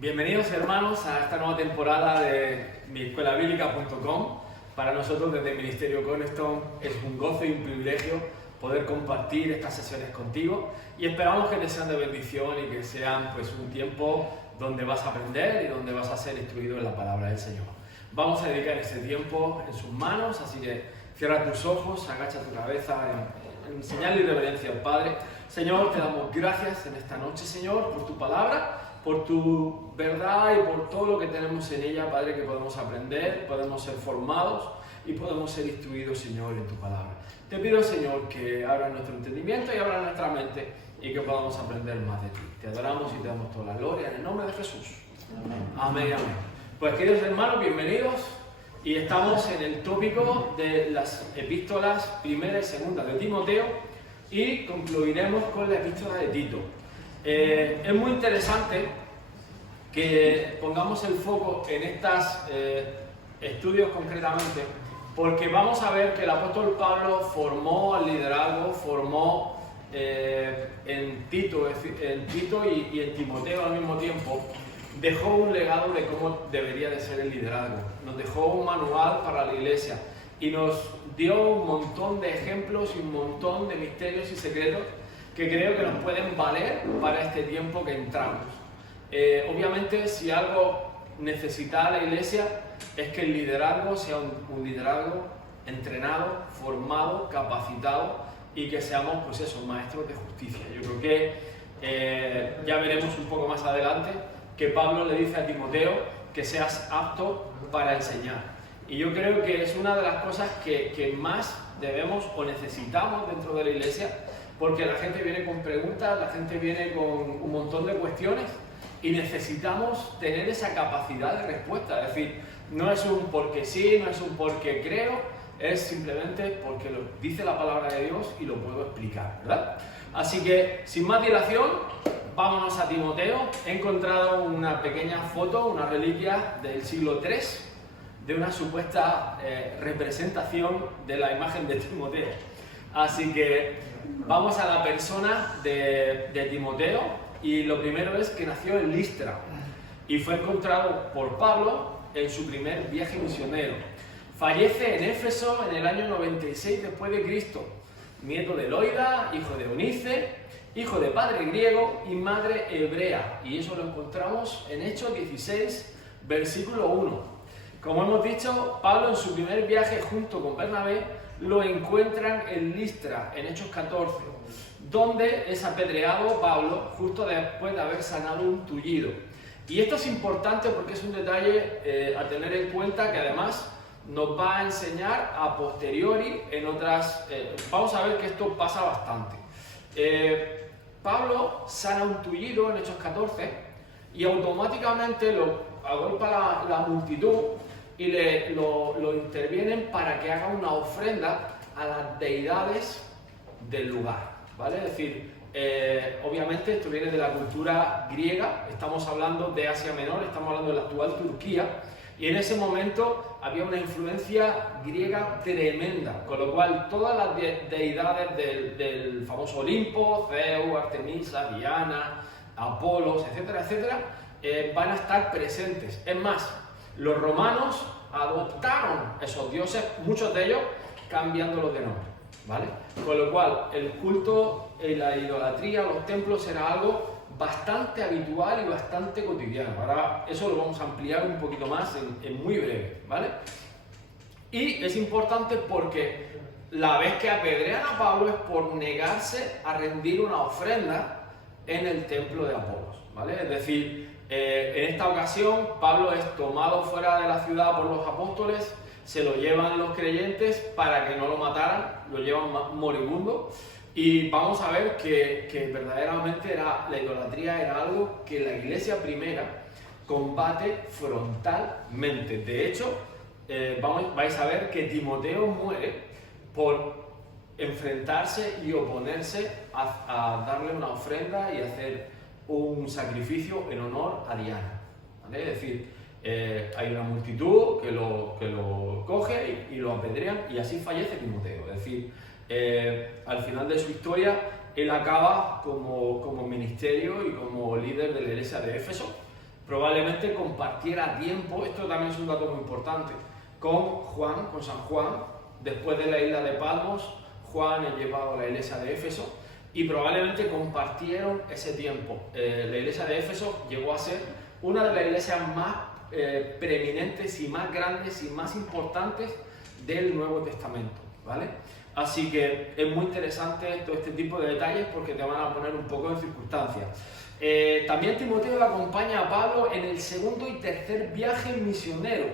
Bienvenidos hermanos a esta nueva temporada de miescuelabíblica.com. Para nosotros desde el Ministerio Cornerstone es un gozo y un privilegio poder compartir estas sesiones contigo y esperamos que te sean de bendición y que sean pues un tiempo donde vas a aprender y donde vas a ser instruido en la palabra del Señor. Vamos a dedicar ese tiempo en sus manos, así que cierra tus ojos, agacha tu cabeza en señal de reverencia al Padre. Señor, te damos gracias en esta noche, Señor, por tu palabra, por tu verdad y por todo lo que tenemos en ella, Padre, que podemos aprender, podemos ser formados y podemos ser instruidos, Señor, en tu palabra. Te pido, Señor, que abras nuestro entendimiento y abras nuestra mente y que podamos aprender más de ti. Te adoramos y te damos toda la gloria en el nombre de Jesús. Amén, amén. Pues, queridos hermanos, bienvenidos. Y estamos en el tópico de las epístolas primera y segunda de Timoteo y concluiremos con la epístola de Tito. Es muy interesante que pongamos el foco en estos estudios concretamente, porque vamos a ver que el apóstol Pablo formó al liderazgo, formó en Tito y en Timoteo al mismo tiempo. Dejó un legado de cómo debería de ser el liderazgo, nos dejó un manual para la iglesia y nos dio un montón de ejemplos y un montón de misterios y secretos que creo que nos pueden valer para este tiempo que entramos. Obviamente, si algo necesita la iglesia es que el liderazgo sea un liderazgo entrenado, formado, capacitado y que seamos, pues eso, maestros de justicia. Yo creo que ya veremos un poco más adelante que Pablo le dice a Timoteo que seas apto para enseñar. Y yo creo que es una de las cosas que más debemos o necesitamos dentro de la iglesia, porque la gente viene con preguntas, la gente viene con un montón de cuestiones y necesitamos tener esa capacidad de respuesta. Es decir, no es un porque sí, no es un porque creo, es simplemente porque lo dice la palabra de Dios y lo puedo explicar, ¿verdad? Así que, sin más dilación, vámonos a Timoteo. He encontrado una pequeña foto, una reliquia del siglo III, de una supuesta representación de la imagen de Timoteo. Así que vamos a la persona de Timoteo, y lo primero es que nació en Listra y fue encontrado por Pablo en su primer viaje misionero. Fallece en Éfeso en el año 96 después de Cristo, nieto de Loida, hijo de Eunice, hijo de padre griego y madre hebrea, y eso lo encontramos en Hechos 16, versículo 1. Como hemos dicho, Pablo en su primer viaje junto con Bernabé lo encuentran en Listra, en Hechos 14, donde es apedreado Pablo justo después de haber sanado un tullido. Y esto es importante porque es un detalle a tener en cuenta que además nos va a enseñar a posteriori en otras... vamos a ver que esto pasa bastante. Pablo sana un tullido en Hechos 14 y automáticamente lo agolpa la multitud y lo intervienen para que haga una ofrenda a las deidades del lugar, ¿vale? Es decir, obviamente esto viene de la cultura griega, estamos hablando de Asia Menor, estamos hablando de la actual Turquía, y en ese momento había una influencia griega tremenda, con lo cual todas las deidades del famoso Olimpo, Zeus, Artemisa, Diana, Apolos, etcétera, etcétera, van a estar presentes. Es más, los romanos adoptaron esos dioses, muchos de ellos cambiándolos de nombre, ¿vale? Con lo cual, el culto, la idolatría, los templos era algo bastante habitual y bastante cotidiano. Ahora eso lo vamos a ampliar un poquito más en muy breve, ¿vale? Y es importante porque la vez que apedrean a Pablo es por negarse a rendir una ofrenda en el templo de Apolos, ¿vale? Es decir, en esta ocasión Pablo es tomado fuera de la ciudad por los apóstoles, se lo llevan los creyentes para que no lo mataran, lo llevan moribundo. Y vamos a ver que verdaderamente la idolatría era algo que la iglesia primera combate frontalmente. De hecho, vais a ver que Timoteo muere por enfrentarse y oponerse a darle una ofrenda y hacer un sacrificio en honor a Diana, ¿vale? Es decir, hay una multitud que lo coge y lo apedrean, y así fallece Timoteo. Es decir, al final de su historia, él acaba como ministerio y como líder de la iglesia de Éfeso, probablemente compartiera tiempo, esto también es un dato muy importante, con San Juan, después de la isla de Patmos. Juan es llevado a la iglesia de Éfeso y probablemente compartieron ese tiempo. La iglesia de Éfeso llegó a ser una de las iglesias más preeminentes y más grandes y más importantes del Nuevo Testamento, ¿vale? Así que es muy interesante todo este tipo de detalles porque te van a poner un poco en circunstancias. También Timoteo le acompaña a Pablo en el segundo y tercer viaje misionero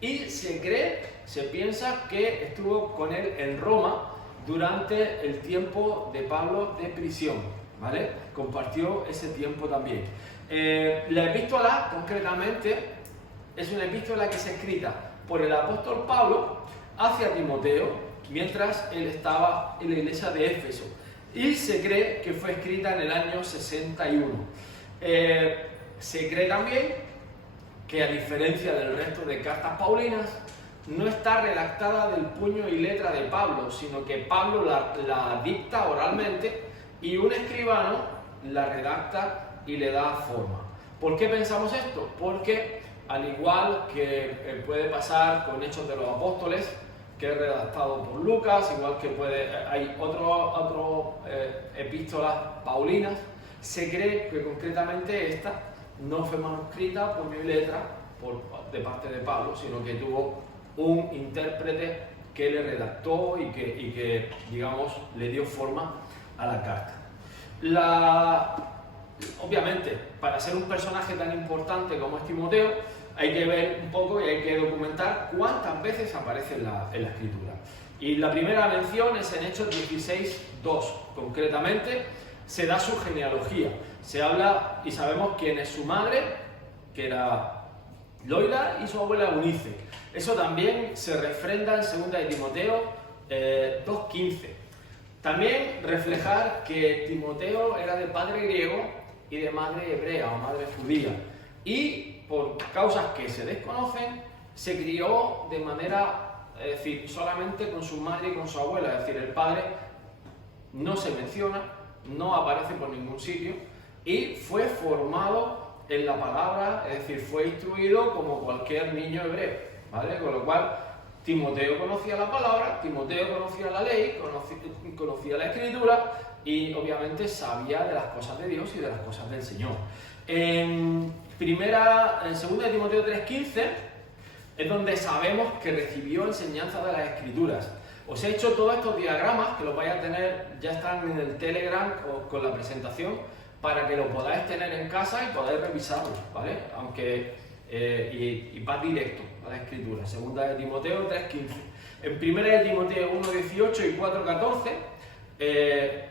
y se piensa que estuvo con él en Roma durante el tiempo de Pablo de prisión, ¿vale? Compartió ese tiempo también. La epístola, concretamente, es una epístola que es escrita por el apóstol Pablo hacia Timoteo mientras él estaba en la iglesia de Éfeso y se cree que fue escrita en el año 61. Se cree también que, a diferencia del resto de cartas paulinas, no está redactada del puño y letra de Pablo, sino que Pablo la dicta oralmente y un escribano la redacta y le da forma. ¿Por qué pensamos esto? Porque, al igual que puede pasar con Hechos de los Apóstoles, que es redactado por Lucas, igual que hay otras epístolas paulinas, se cree que concretamente esta no fue manuscrita por mi letra de parte de Pablo, sino que tuvo un intérprete que le redactó y que digamos, le dio forma a la carta. Obviamente, para ser un personaje tan importante como es Timoteo, hay que ver un poco y hay que documentar cuántas veces aparece en la escritura. Y la primera mención es en Hechos 16:2. Concretamente, se da su genealogía. Se habla y sabemos quién es su madre, que era Loida, y su abuela Eunice. Eso también se refrenda en 2 de Timoteo 2:15. También reflejar que Timoteo era de padre griego y de madre hebrea o madre judía. Y por causas que se desconocen, se crió de manera, es decir, solamente con su madre y con su abuela. Es decir, el padre no se menciona, no aparece por ningún sitio y fue formado en la palabra, es decir, fue instruido como cualquier niño hebreo, ¿vale? Con lo cual, Timoteo conocía la palabra, Timoteo conocía la ley, conocía la escritura y obviamente sabía de las cosas de Dios y de las cosas del Señor. En 2 de Timoteo 3:15 es donde sabemos que recibió enseñanza de las escrituras. Os he hecho todos estos diagramas, que los vais a tener, ya están en el Telegram con la presentación, para que lo podáis tener en casa y podáis revisarlos, ¿vale? Aunque, y va directo a la escritura. 2 de Timoteo 3:15. En 1 de Timoteo 1:18 y 4:14,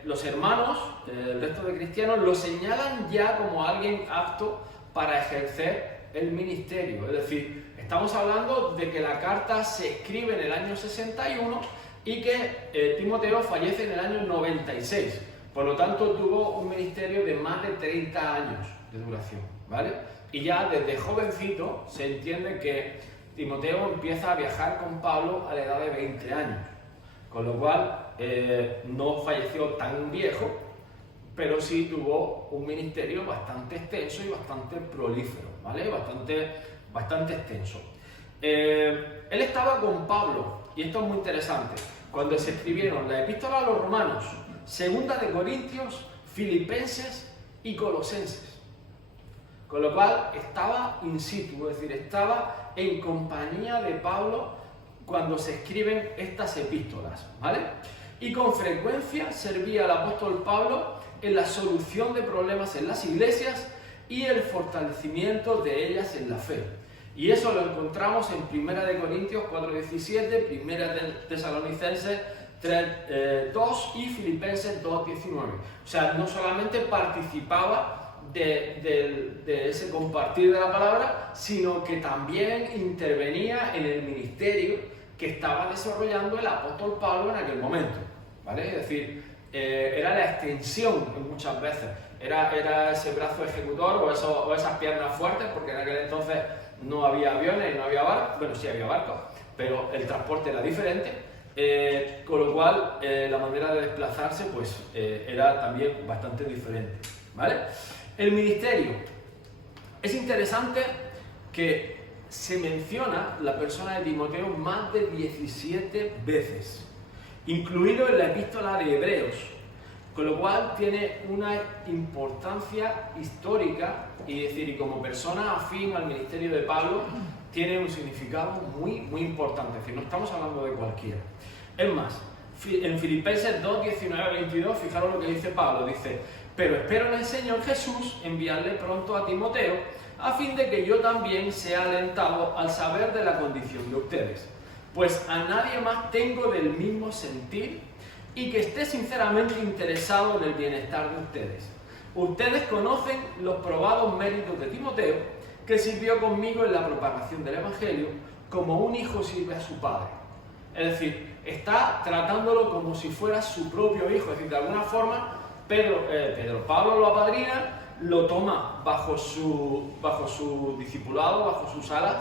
los hermanos, el resto de cristianos, lo señalan ya como alguien apto para ejercer el ministerio. Es decir, estamos hablando de que la carta se escribe en el año 61 y que Timoteo fallece en el año 96. Por lo tanto, tuvo un ministerio de más de 30 años de duración, ¿vale? Y ya desde jovencito se entiende que Timoteo empieza a viajar con Pablo a la edad de 20 años. Con lo cual, no falleció tan viejo, pero sí tuvo un ministerio bastante extenso y bastante prolífero, ¿vale? Bastante extenso. Él estaba con Pablo, y esto es muy interesante, cuando se escribieron la epístola a los romanos, 2 de Corintios, Filipenses y Colosenses. Con lo cual, estaba in situ, es decir, estaba en compañía de Pablo cuando se escriben estas epístolas, ¿vale? Y con frecuencia servía al apóstol Pablo en la solución de problemas en las iglesias y el fortalecimiento de ellas en la fe. Y eso lo encontramos en 1 de Corintios 4:17, 1 de Tesalonicenses 3:2 y Filipenses 2:19. O sea, no solamente participaba de ese compartir de la palabra, sino que también intervenía en el ministerio que estaba desarrollando el apóstol Pablo en aquel momento, ¿vale? Es decir, era la extensión muchas veces, era ese brazo ejecutor o esas piernas fuertes, porque en aquel entonces no había aviones, no había barcos, bueno, sí había barcos, pero el transporte era diferente, con lo cual la manera de desplazarse pues era también bastante diferente, ¿vale? El ministerio. Es interesante que se menciona la persona de Timoteo más de 17 veces, incluido en la epístola de Hebreos, con lo cual tiene una importancia histórica y como persona afín al ministerio de Pablo, tiene un significado muy, muy importante, es decir, no estamos hablando de cualquiera. Es más, en Filipenses 2, 19, 22, fijaros lo que dice Pablo, dice: pero espero en el Señor Jesús enviarle pronto a Timoteo, a fin de que yo también sea alentado al saber de la condición de ustedes, pues a nadie más tengo del mismo sentir y que esté sinceramente interesado en el bienestar de ustedes. Ustedes conocen los probados méritos de Timoteo, que sirvió conmigo en la propagación del Evangelio, como un hijo sirve a su padre. Es decir, está tratándolo como si fuera su propio hijo, es decir, de alguna forma Pablo lo apadrina, lo toma bajo su discipulado, bajo sus alas,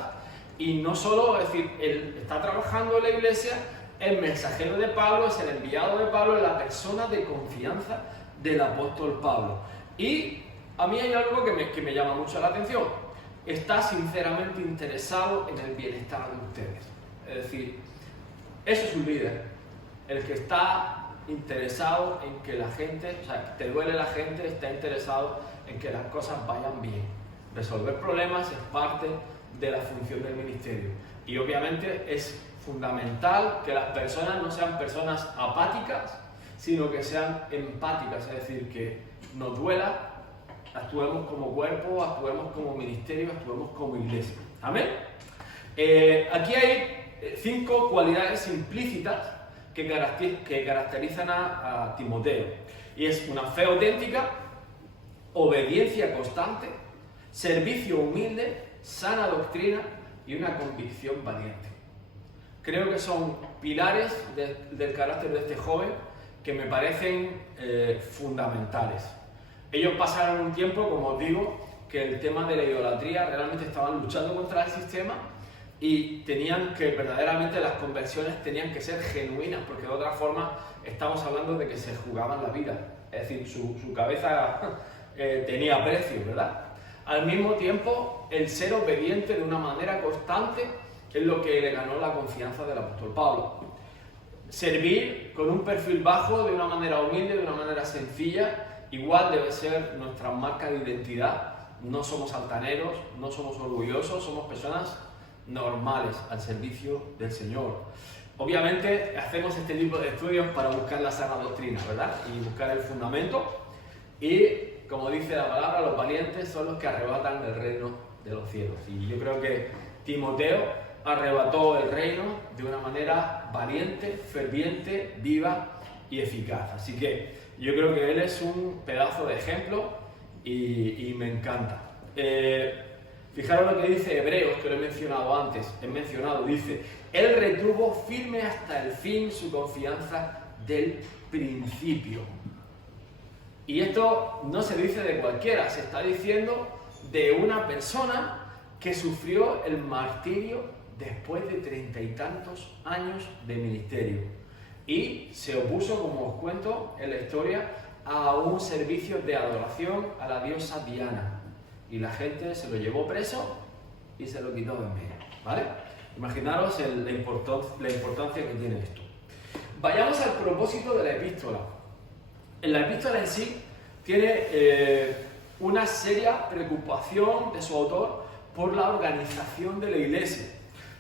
y no solo, es decir, él está trabajando en la iglesia, el mensajero de Pablo, es el enviado de Pablo, es la persona de confianza del apóstol Pablo. Y a mí hay algo que me llama mucho la atención: está sinceramente interesado en el bienestar de ustedes. Es decir, eso es un líder, el que está interesado en que la gente, o sea, te duele la gente, está interesado en que las cosas vayan bien. Resolver problemas es parte de la función del ministerio. Y obviamente es fundamental que las personas no sean personas apáticas, sino que sean empáticas, es decir, que nos duela, actuemos como cuerpo, actuemos como ministerio, actuemos como iglesia. ¿Amén? Aquí hay 5 cualidades implícitas que caracterizan a Timoteo. Y es una fe auténtica, obediencia constante, servicio humilde, sana doctrina y una convicción valiente. Creo que son pilares del carácter de este joven que me parecen fundamentales. Ellos pasaron un tiempo, como os digo, que el tema de la idolatría, realmente estaban luchando contra el sistema y tenían que, verdaderamente, las conversiones tenían que ser genuinas, porque de otra forma estamos hablando de que se jugaban la vida. Es decir, su cabeza tenía precio, ¿verdad? Al mismo tiempo, el ser obediente de una manera constante es lo que le ganó la confianza del apóstol Pablo. Servir con un perfil bajo, de una manera humilde, de una manera sencilla, igual debe ser nuestra marca de identidad. No somos altaneros, no somos orgullosos, somos personas normales al servicio del Señor. Obviamente hacemos este tipo de estudios para buscar la sana doctrina, ¿verdad? Y buscar el fundamento. Y como dice la palabra, los valientes son los que arrebatan el reino de los cielos. Y yo creo que Timoteo arrebató el reino de una manera valiente, ferviente, viva y eficaz. Así que yo creo que él es un pedazo de ejemplo y me encanta. Fijaros lo que dice Hebreos, que lo he mencionado antes. Dice: él retuvo firme hasta el fin su confianza del principio. Y esto no se dice de cualquiera, se está diciendo de una persona que sufrió el martirio después de 30 y tantos años de ministerio. Y se opuso, como os cuento en la historia, a un servicio de adoración a la diosa Diana. Y la gente se lo llevó preso y se lo quitó de en medio, ¿vale? Imaginaros la importancia que tiene esto. Vayamos al propósito de la epístola. En la epístola en sí tiene una seria preocupación de su autor por la organización de la iglesia.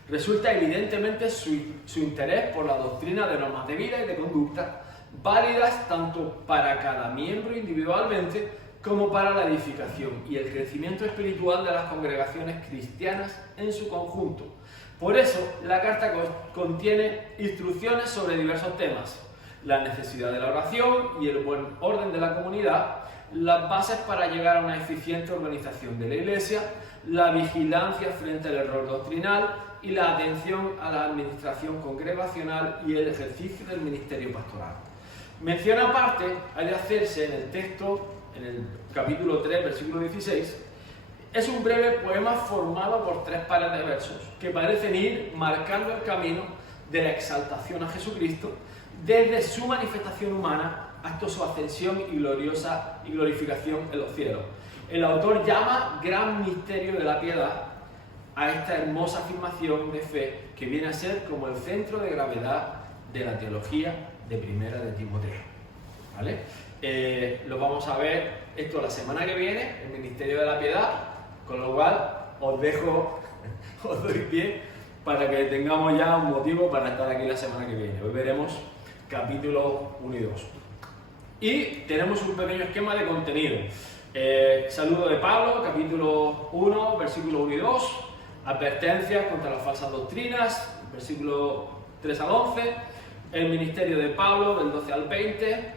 Resulta evidentemente su interés por la doctrina de normas de vida y de conducta, válidas tanto para cada miembro individualmente como para la edificación y el crecimiento espiritual de las congregaciones cristianas en su conjunto. Por eso, la carta contiene instrucciones sobre diversos temas: la necesidad de la oración y el buen orden de la comunidad, las bases para llegar a una eficiente organización de la iglesia, la vigilancia frente al error doctrinal y la atención a la administración congregacional y el ejercicio del ministerio pastoral. Mención aparte ha de hacerse en el texto, en el capítulo 3, versículo 16, es un breve poema formado por 3 pares de versos que parecen ir marcando el camino de la exaltación a Jesucristo desde su manifestación humana hasta su ascensión y glorificación en los cielos. El autor llama gran misterio de la piedad a esta hermosa afirmación de fe que viene a ser como el centro de gravedad de la teología de Primera de Timoteo. ¿Vale? Lo vamos a ver esto la semana que viene, el Ministerio de la Piedad, con lo cual os doy pie para que tengamos ya un motivo para estar aquí la semana que viene. Hoy veremos capítulos 1 y 2. Y tenemos un pequeño esquema de contenido. Saludo de Pablo, capítulo 1, versículo 1 y 2. Advertencias contra las falsas doctrinas, versículo 3 al 11. El ministerio de Pablo, del 12 al 20.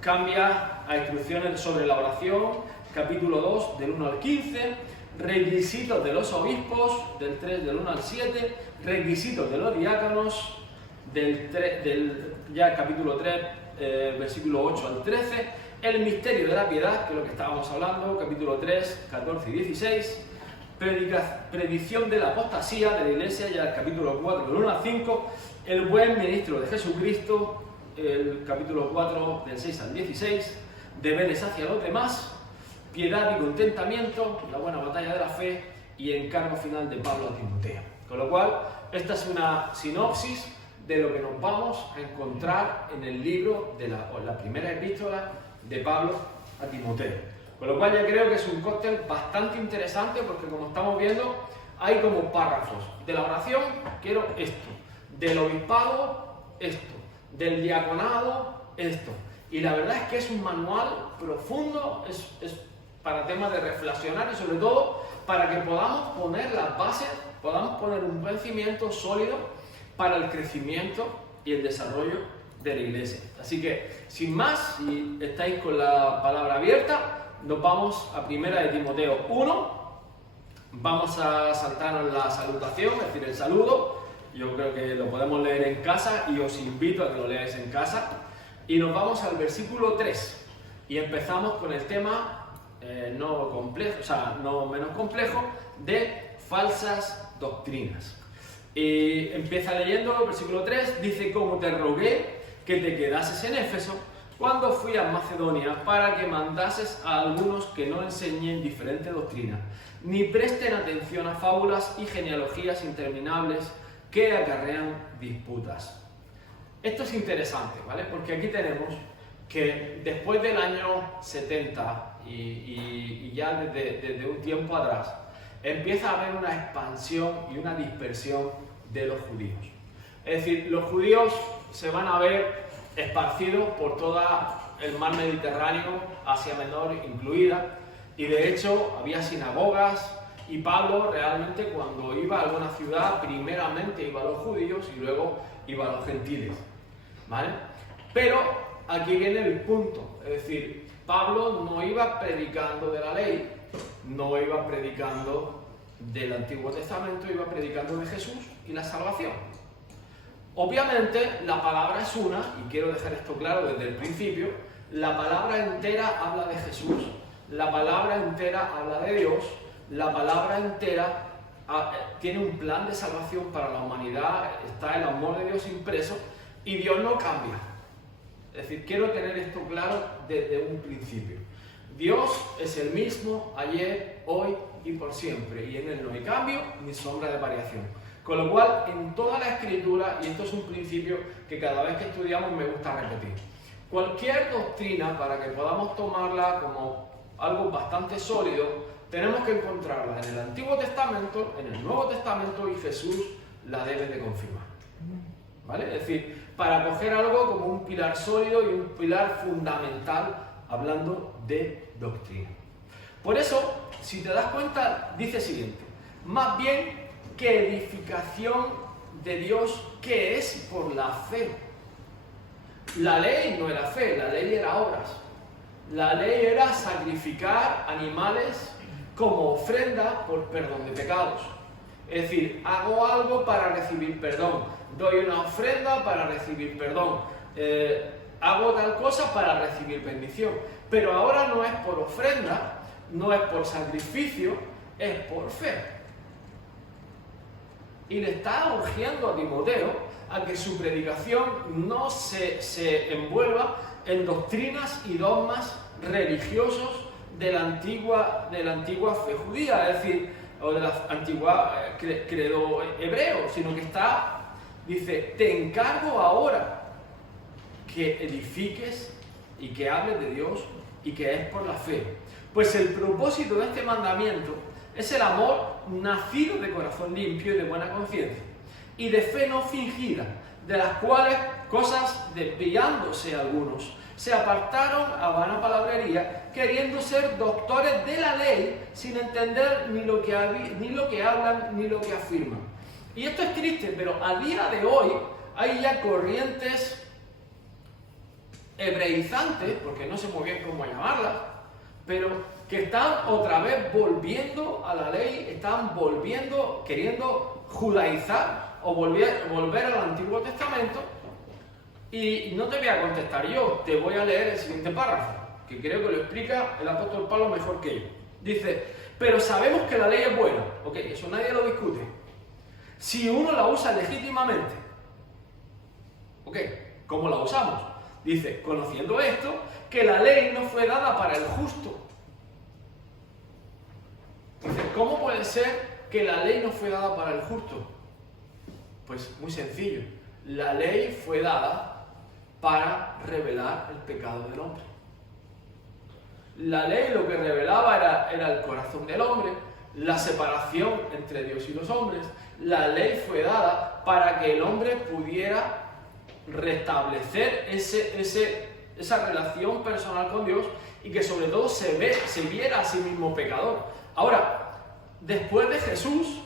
Cambia a instrucciones sobre la oración, capítulo 2, del 1 al 15. Requisitos de los obispos, del 1 al 7. Requisitos de los diáconos, ya capítulo 3, versículo 8 al 13. El misterio de la piedad, que es lo que estábamos hablando, capítulo 3, 14 y 16. Predicción de la apostasía de la iglesia, ya el capítulo 4, del 1 al 5. El buen ministro de Jesucristo, el capítulo 4, del 6 al 16. Deberes hacia los demás. Piedad y contentamiento, la buena batalla de la fe y encargo final de Pablo a Timoteo. Con lo cual, esta es una sinopsis de lo que nos vamos a encontrar en el libro de la primera epístola de Pablo a Timoteo. Con lo cual ya creo que es un cóctel bastante interesante porque, como estamos viendo, hay como párrafos. De la oración quiero esto, del obispado esto, del diaconado esto. Y la verdad es que es un manual profundo, es para temas de reflexionar y sobre todo para que podamos poner las bases, podamos poner un buen cimiento sólido para el crecimiento y el desarrollo de la iglesia. Así que, sin más, si estáis con la palabra abierta, nos vamos a Primera de Timoteo 1. Vamos a saltarnos la salutación, es decir, el saludo. Yo creo que lo podemos leer en casa y os invito a que lo leáis en casa. Y nos vamos al versículo 3 y empezamos con el tema no menos complejo, de falsas doctrinas. Y empieza leyendo el versículo 3, dice: como te rogué que te quedases en Éfeso cuando fui a Macedonia, para que mandases a algunos que no enseñen diferente doctrina, ni presten atención a fábulas y genealogías interminables que acarrean disputas. Esto es interesante, ¿vale? Porque aquí tenemos que después del año 70 y ya desde un tiempo atrás, empieza a haber una expansión y una dispersión de los judíos. Es decir, los judíos se van a ver esparcidos por todo el mar Mediterráneo, Asia Menor incluida, y de hecho había sinagogas, y Pablo realmente cuando iba a alguna ciudad, primeramente iba a los judíos y luego iba a los gentiles, ¿vale? Pero aquí viene el punto, es decir, Pablo no iba predicando de la ley, no iba predicando del Antiguo Testamento, iba predicando de Jesús y la salvación. Obviamente la palabra es una, y quiero dejar esto claro desde el principio, la palabra entera habla de Jesús, la palabra entera habla de Dios, la palabra entera tiene un plan de salvación para la humanidad, está el amor de Dios impreso y Dios no cambia. Es decir, quiero tener esto claro desde un principio. Dios es el mismo ayer, hoy y por siempre, y en Él no hay cambio ni sombra de variación. Con lo cual, en toda la Escritura, y esto es un principio que cada vez que estudiamos me gusta repetir, cualquier doctrina, para que podamos tomarla como algo bastante sólido, tenemos que encontrarla en el Antiguo Testamento, en el Nuevo Testamento, y Jesús la debe de confirmar. ¿Vale? Es decir, para coger algo como un pilar sólido y un pilar fundamental, hablando de doctrina. Por eso, si te das cuenta, dice el siguiente: más bien que edificación de Dios que es por la fe. La ley no era fe, la ley era obras. La ley era sacrificar animales como ofrenda por perdón de pecados. Es decir, hago algo para recibir perdón, doy una ofrenda para recibir perdón, hago tal cosa para recibir bendición. Pero ahora no es por ofrenda, no es por sacrificio, es por fe. Y le está urgiendo a Timoteo a que su predicación no se envuelva en doctrinas y dogmas religiosos de la antigua fe judía, es decir, o de la antigua credo hebreo, sino que dice, te encargo ahora que edifiques y que hables de Dios y que es por la fe. Pues el propósito de este mandamiento es el amor nacido de corazón limpio y de buena conciencia, y de fe no fingida, de las cuales cosas, desviándose algunos, se apartaron a vana palabrería, queriendo ser doctores de la ley, sin entender ni lo que hablan ni lo que afirman. Y esto es triste, pero a día de hoy hay ya corrientes hebreizantes, porque no sé muy bien cómo llamarlas, pero que están otra vez volviendo a la ley, están queriendo judaizar o volver al Antiguo Testamento. Y no te voy a contestar yo, te voy a leer el siguiente párrafo, que creo que lo explica el apóstol Pablo mejor que yo. Dice, pero sabemos que la ley es buena, ok, eso nadie lo discute, si uno la usa legítimamente. Ok, ¿cómo la usamos? Dice, conociendo esto, que la ley no fue dada para el justo. Dice, ¿cómo puede ser que la ley no fue dada para el justo? Pues muy sencillo, la ley fue dada para revelar el pecado del hombre. La ley lo que revelaba era el corazón del hombre, la separación entre Dios y los hombres. La ley fue dada para que el hombre pudiera restablecer esa relación personal con Dios y que sobre todo se viera a sí mismo pecador. Ahora, después de Jesús,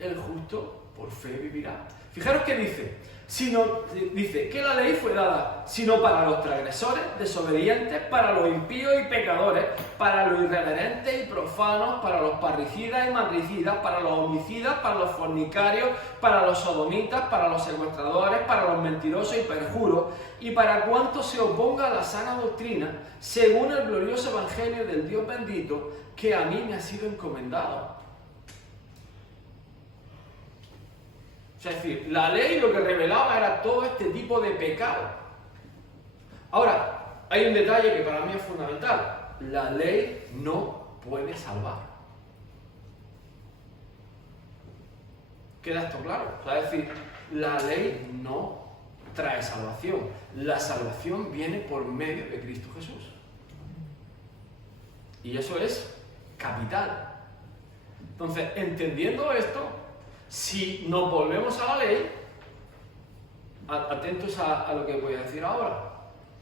el justo por fe vivirá. Fijaros que dice que la ley fue dada sino para los transgresores, desobedientes, para los impíos y pecadores, para los irreverentes y profanos, para los parricidas y matricidas, para los homicidas, para los fornicarios, para los sodomitas, para los secuestradores, para los mentirosos y perjuros, y para cuantos se oponga a la sana doctrina, según el glorioso evangelio del Dios bendito, que a mí me ha sido encomendado. Es decir, la ley lo que revelaba era todo este tipo de pecado. Ahora, hay un detalle que para mí es fundamental. La ley no puede salvar. ¿Queda esto claro? O sea, es decir, la ley no trae salvación. La salvación viene por medio de Cristo Jesús. Y eso es capital. Entonces, entendiendo esto, si nos volvemos a la ley, atentos a lo que voy a decir ahora,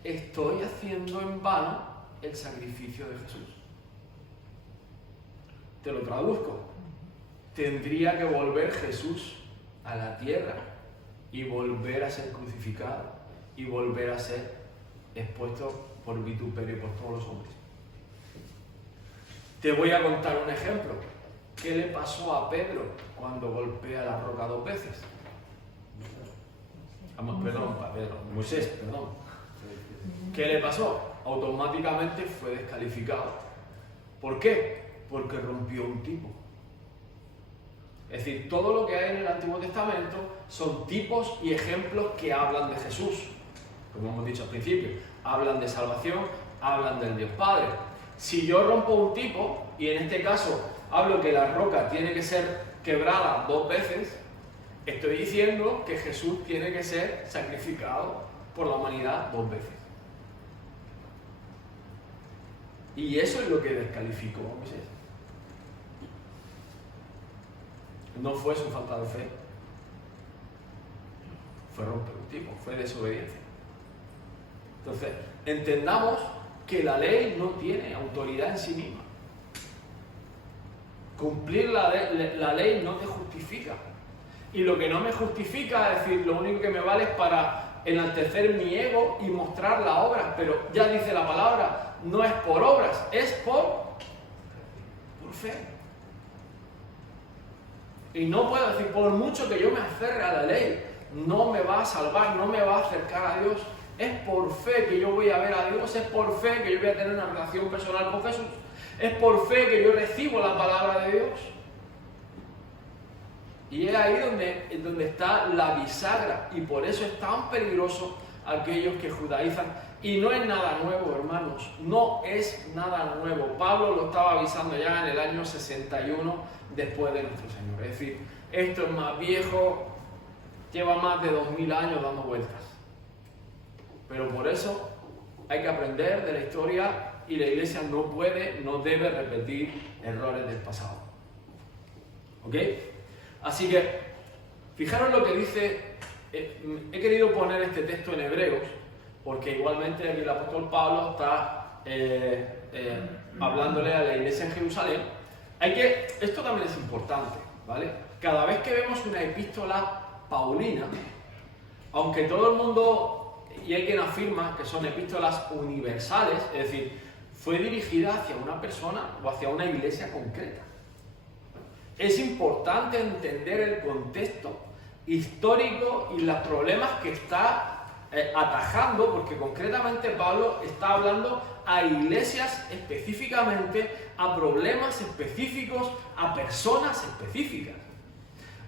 estoy haciendo en vano el sacrificio de Jesús. Te lo traduzco. Tendría que volver Jesús a la tierra y volver a ser crucificado y volver a ser expuesto por vituperio por todos los hombres. Te voy a contar un ejemplo. ¿Qué le pasó a Pedro cuando golpea la roca 2 veces? Moisés, perdón. ¿Qué le pasó? Automáticamente fue descalificado. ¿Por qué? Porque rompió un tipo. Es decir, todo lo que hay en el Antiguo Testamento son tipos y ejemplos que hablan de Jesús. Como hemos dicho al principio, hablan de salvación, hablan del Dios Padre. Si yo rompo un tipo, y en este caso hablo que la roca tiene que ser quebrada 2 veces, estoy diciendo que Jesús tiene que ser sacrificado por la humanidad 2 veces. Y eso es lo que descalificó a Moisés. No fue su falta de fe, fue romper un tipo, fue desobediencia. Entonces, entendamos que la ley no tiene autoridad en sí misma. Cumplir la ley no te justifica. Y lo que no me justifica, es decir, lo único que me vale es para enaltecer mi ego y mostrar las obras. Pero ya dice la palabra, no es por obras, es por fe. Y no puedo decir, por mucho que yo me aferre a la ley, no me va a salvar, no me va a acercar a Dios. Es por fe que yo voy a ver a Dios, es por fe que yo voy a tener una relación personal con Jesús. Es por fe que yo recibo la palabra de Dios. Y es ahí donde está la bisagra. Y por eso es tan peligroso aquellos que judaizan. Y no es nada nuevo, hermanos, no es nada nuevo. Pablo lo estaba avisando ya en el año 61 después de nuestro Señor. Es decir, esto es más viejo, lleva más de 2000 años dando vueltas. Pero por eso hay que aprender de la historia y la Iglesia no debe repetir errores del pasado. ¿Ok? Así que, fijaros lo que dice, he querido poner este texto en Hebreos, porque igualmente aquí el apóstol Pablo está hablándole a la Iglesia en Jerusalén. Esto también es importante, ¿vale? Cada vez que vemos una epístola paulina, aunque todo el mundo, y hay quien afirma que son epístolas universales, es decir, fue dirigida hacia una persona o hacia una iglesia concreta. Es importante entender el contexto histórico y los problemas que está atajando, porque concretamente Pablo está hablando a iglesias específicamente, a problemas específicos, a personas específicas.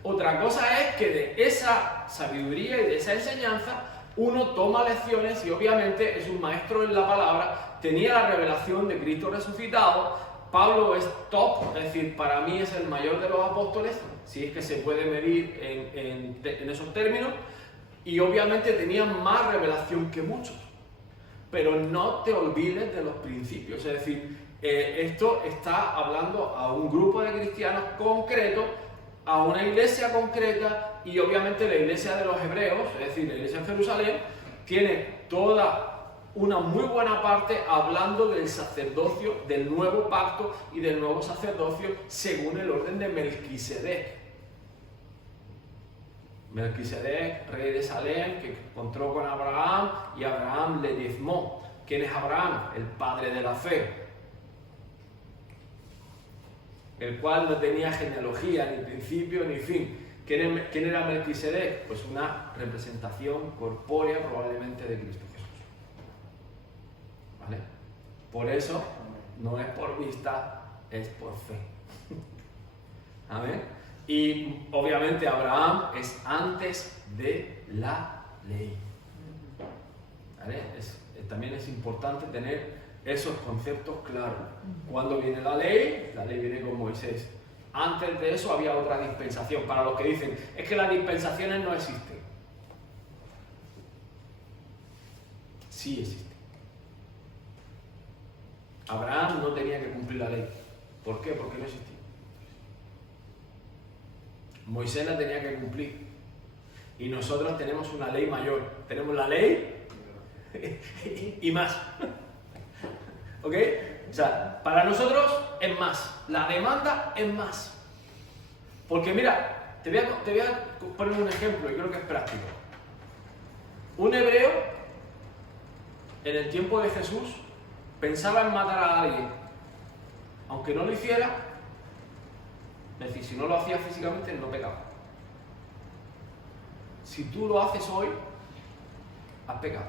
Otra cosa es que de esa sabiduría y de esa enseñanza uno toma lecciones y obviamente es un maestro en la palabra, tenía la revelación de Cristo resucitado. Pablo es top, es decir, para mí es el mayor de los apóstoles, si es que se puede medir en esos términos, y obviamente tenía más revelación que muchos. Pero no te olvides de los principios, es decir, esto está hablando a un grupo de cristianos concreto, a una iglesia concreta, y obviamente la iglesia de los hebreos, es decir, la iglesia en Jerusalén, tiene toda una muy buena parte hablando del sacerdocio, del nuevo pacto y del nuevo sacerdocio según el orden de Melquisedec. Melquisedec, rey de Salem, que encontró con Abraham y Abraham le diezmó. ¿Quién es Abraham? El padre de la fe, el cual no tenía genealogía, ni principio, ni fin. ¿Quién era Melquisedec? Pues una representación corpórea probablemente de Cristo Jesús. ¿Vale? Por eso no es por vista, es por fe. Amén. Y obviamente Abraham es antes de la ley. ¿Vale? También es importante tener esos conceptos claros. ¿Cuándo viene la ley? La ley viene con Moisés. Antes de eso había otra dispensación. Para los que dicen, es que las dispensaciones no existen. Sí existen. Abraham no tenía que cumplir la ley. ¿Por qué? Porque no existía. Moisés la tenía que cumplir. Y nosotros tenemos una ley mayor. Tenemos la ley y más. ¿Ok? O sea, para nosotros es más. La demanda es más. Porque mira, te voy a poner un ejemplo y creo que es práctico. Un hebreo, en el tiempo de Jesús, pensaba en matar a alguien. Aunque no lo hiciera, es decir, si no lo hacía físicamente, no pecaba. Si tú lo haces hoy, has pecado.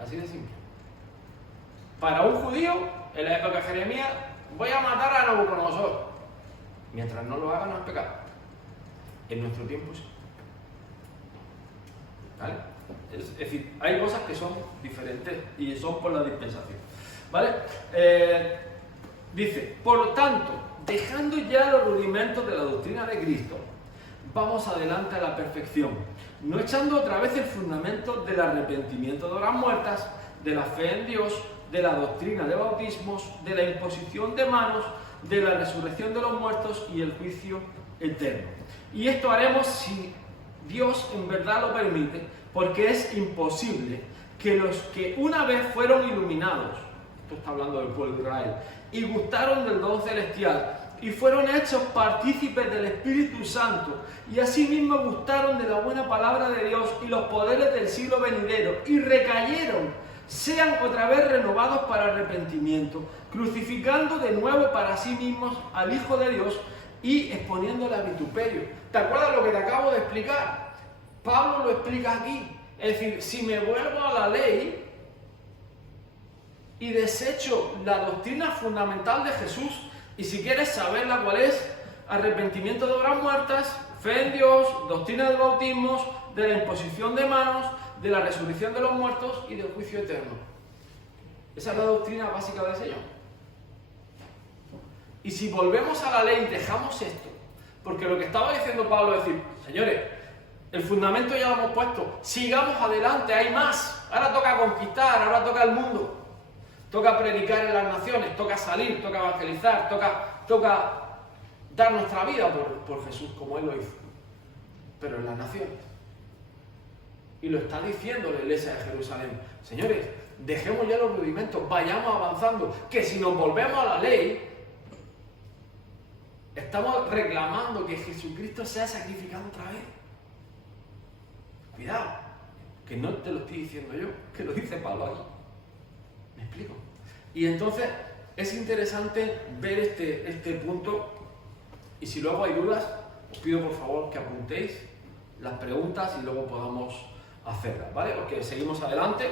Así de simple. Para un judío, en la época de Jeremías, voy a matar a Nabucodonosor. Mientras no lo haga, no es pecado. En nuestro tiempo sí. ¿Vale? Es decir, hay cosas que son diferentes y son por la dispensación. ¿Vale? Dice, por lo tanto, dejando ya los rudimentos de la doctrina de Cristo, vamos adelante a la perfección, no echando otra vez el fundamento del arrepentimiento de las muertas, de la fe en Dios, de la doctrina de bautismos, de la imposición de manos, de la resurrección de los muertos y el juicio eterno. Y esto haremos si Dios en verdad lo permite, porque es imposible que los que una vez fueron iluminados, esto está hablando del pueblo de Israel, y gustaron del don celestial, y fueron hechos partícipes del Espíritu Santo, y asimismo gustaron de la buena palabra de Dios y los poderes del siglo venidero, y recayeron, sean otra vez renovados para arrepentimiento, crucificando de nuevo para sí mismos al Hijo de Dios y exponiéndole a vituperio. ¿Te acuerdas lo que te acabo de explicar? Pablo lo explica aquí. Es decir, si me vuelvo a la ley y desecho la doctrina fundamental de Jesús, y si quieres saberla cuál es, arrepentimiento de obras muertas, fe en Dios, doctrina de bautismos, de la imposición de manos, de la resurrección de los muertos y del juicio eterno. Esa es la doctrina básica del Señor. Y si volvemos a la ley y dejamos esto, porque lo que estaba diciendo Pablo es decir, señores, el fundamento ya lo hemos puesto, sigamos adelante, hay más, ahora toca conquistar, ahora toca el mundo, toca predicar en las naciones, toca salir, toca evangelizar, toca dar nuestra vida por Jesús como Él lo hizo, pero en las naciones. Y lo está diciendo la iglesia de Jerusalén, señores, dejemos ya los rudimentos, vayamos avanzando, que si nos volvemos a la ley, estamos reclamando que Jesucristo sea sacrificado otra vez. Cuidado, que no te lo estoy diciendo yo, que lo dice Pablo aquí. ¿Me explico? Y entonces es interesante ver este punto, y si luego hay dudas, os pido por favor que apuntéis las preguntas y luego podamos hacerlas, ¿vale? Porque seguimos adelante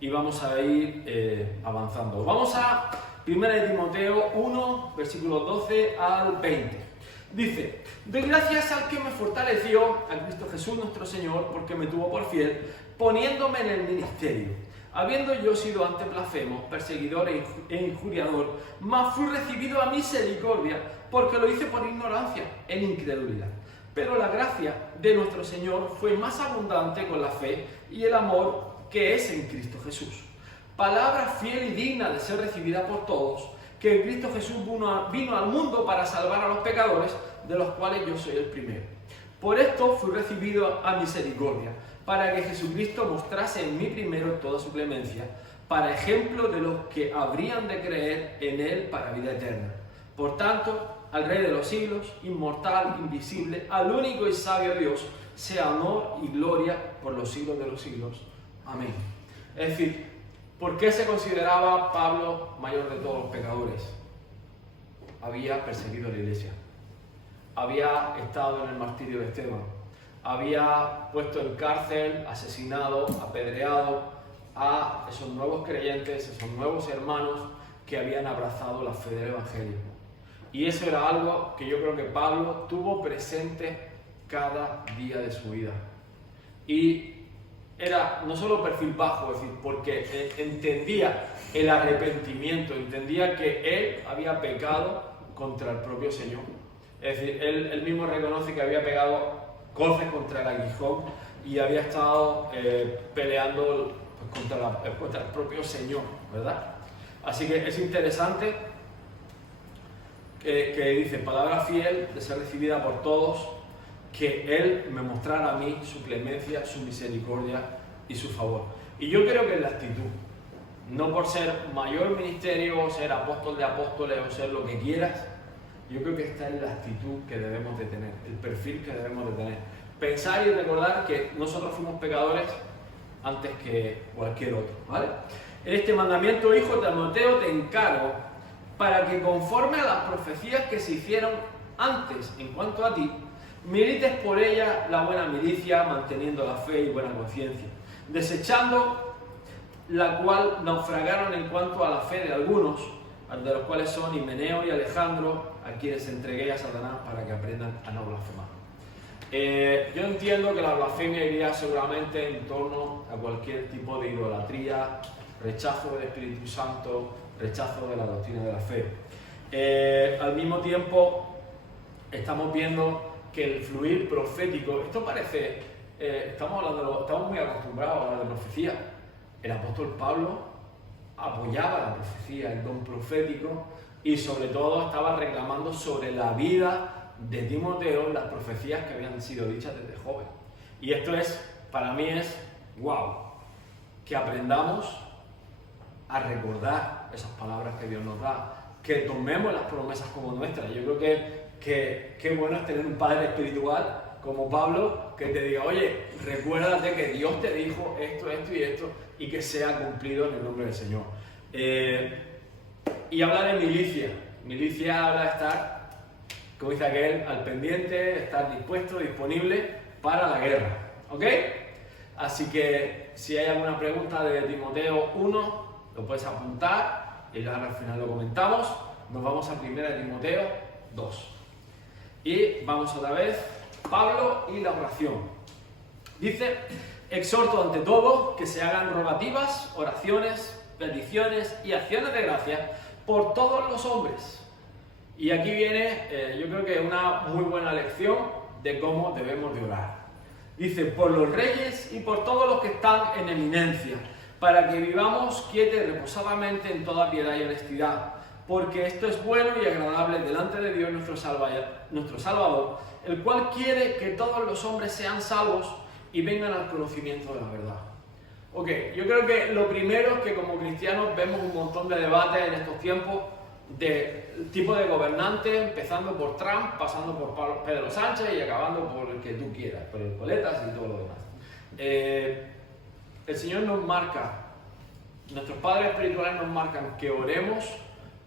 y vamos a ir avanzando. Vamos a 1 Timoteo 1, versículos 12 al 20. Dice, doy gracias al que me fortaleció, a Cristo Jesús nuestro Señor, porque me tuvo por fiel, poniéndome en el ministerio. Habiendo yo sido antes blasfemo, perseguidor e injuriador, mas fui recibido a misericordia, porque lo hice por ignorancia, en incredulidad. Pero la gracia de nuestro Señor fue más abundante con la fe y el amor que es en Cristo Jesús. Palabra fiel y digna de ser recibida por todos, que Cristo Jesús vino al mundo para salvar a los pecadores, de los cuales yo soy el primero. Por esto fui recibido a misericordia, para que Jesucristo mostrase en mí primero toda su clemencia, para ejemplo de los que habrían de creer en Él para vida eterna. Por tanto, al Rey de los siglos, inmortal, invisible, al único y sabio Dios, sea honor y gloria por los siglos de los siglos. Amén. Es decir, ¿por qué se consideraba Pablo mayor de todos los pecadores? Había perseguido a la iglesia, había estado en el martirio de Esteban, había puesto en cárcel, asesinado, apedreado a esos nuevos creyentes, esos nuevos hermanos que habían abrazado la fe del Evangelio. Y eso era algo que yo creo que Pablo tuvo presente cada día de su vida. Y era no solo perfil bajo, es decir, porque entendía el arrepentimiento, entendía que él había pecado contra el propio Señor. Es decir, él mismo reconoce que había pegado coces contra el aguijón y había estado peleando contra el propio Señor, ¿verdad? Así que es interesante que dice, palabra fiel de ser recibida por todos, que Él me mostrara a mí su clemencia, su misericordia y su favor. Y yo creo que es la actitud, no por ser mayor ministerio, o ser apóstol de apóstoles, o ser lo que quieras, yo creo que esta es la actitud que debemos de tener, el perfil que debemos de tener. Pensar y recordar que nosotros fuimos pecadores antes que cualquier otro, ¿vale? En este mandamiento, hijo Timoteo, te encargo para que conforme a las profecías que se hicieron antes en cuanto a ti, milites por ella la buena milicia, manteniendo la fe y buena conciencia, desechando la cual naufragaron en cuanto a la fe de algunos, de los cuales son Himeneo y Alejandro, a quienes entregué a Satanás para que aprendan a no blasfemar. Yo entiendo que la blasfemia iría seguramente en torno a cualquier tipo de idolatría, rechazo del Espíritu Santo, rechazo de la doctrina de la fe. Al mismo tiempo, estamos viendo que el fluir profético, esto parece, estamos muy acostumbrados a hablar de profecía. El apóstol Pablo apoyaba la profecía, el don profético, y sobre todo estaba reclamando sobre la vida de Timoteo las profecías que habían sido dichas desde joven. Y esto para mí es wow, que aprendamos a recordar esas palabras que Dios nos da, que tomemos las promesas como nuestras. Yo creo que qué bueno es tener un padre espiritual como Pablo que te diga, oye, recuérdate que Dios te dijo esto, esto y esto, y que sea cumplido en el nombre del Señor. Y habla de milicia. Milicia habla de estar, como dice aquel, al pendiente, estar dispuesto, disponible para la guerra. ¿Ok? Así que si hay alguna pregunta de Timoteo 1, lo puedes apuntar y al final lo comentamos. Nos vamos a 1 Timoteo 2. Y vamos otra vez, Pablo y la oración. Dice, exhorto ante todo que se hagan rogativas, oraciones, peticiones y acciones de gracia por todos los hombres. Y aquí viene, yo creo que una muy buena lección de cómo debemos de orar. Dice, por los reyes y por todos los que están en eminencia, para que vivamos quieta y reposadamente en toda piedad y honestidad, porque esto es bueno y agradable delante de Dios nuestro Salvador, el cual quiere que todos los hombres sean salvos y vengan al conocimiento de la verdad. Ok, yo creo que lo primero es que como cristianos vemos un montón de debates en estos tiempos de tipo de gobernante, empezando por Trump, pasando por Pedro Sánchez y acabando por el que tú quieras, por el Coletas y todo lo demás. El Señor nos marca, nuestros padres espirituales nos marcan que oremos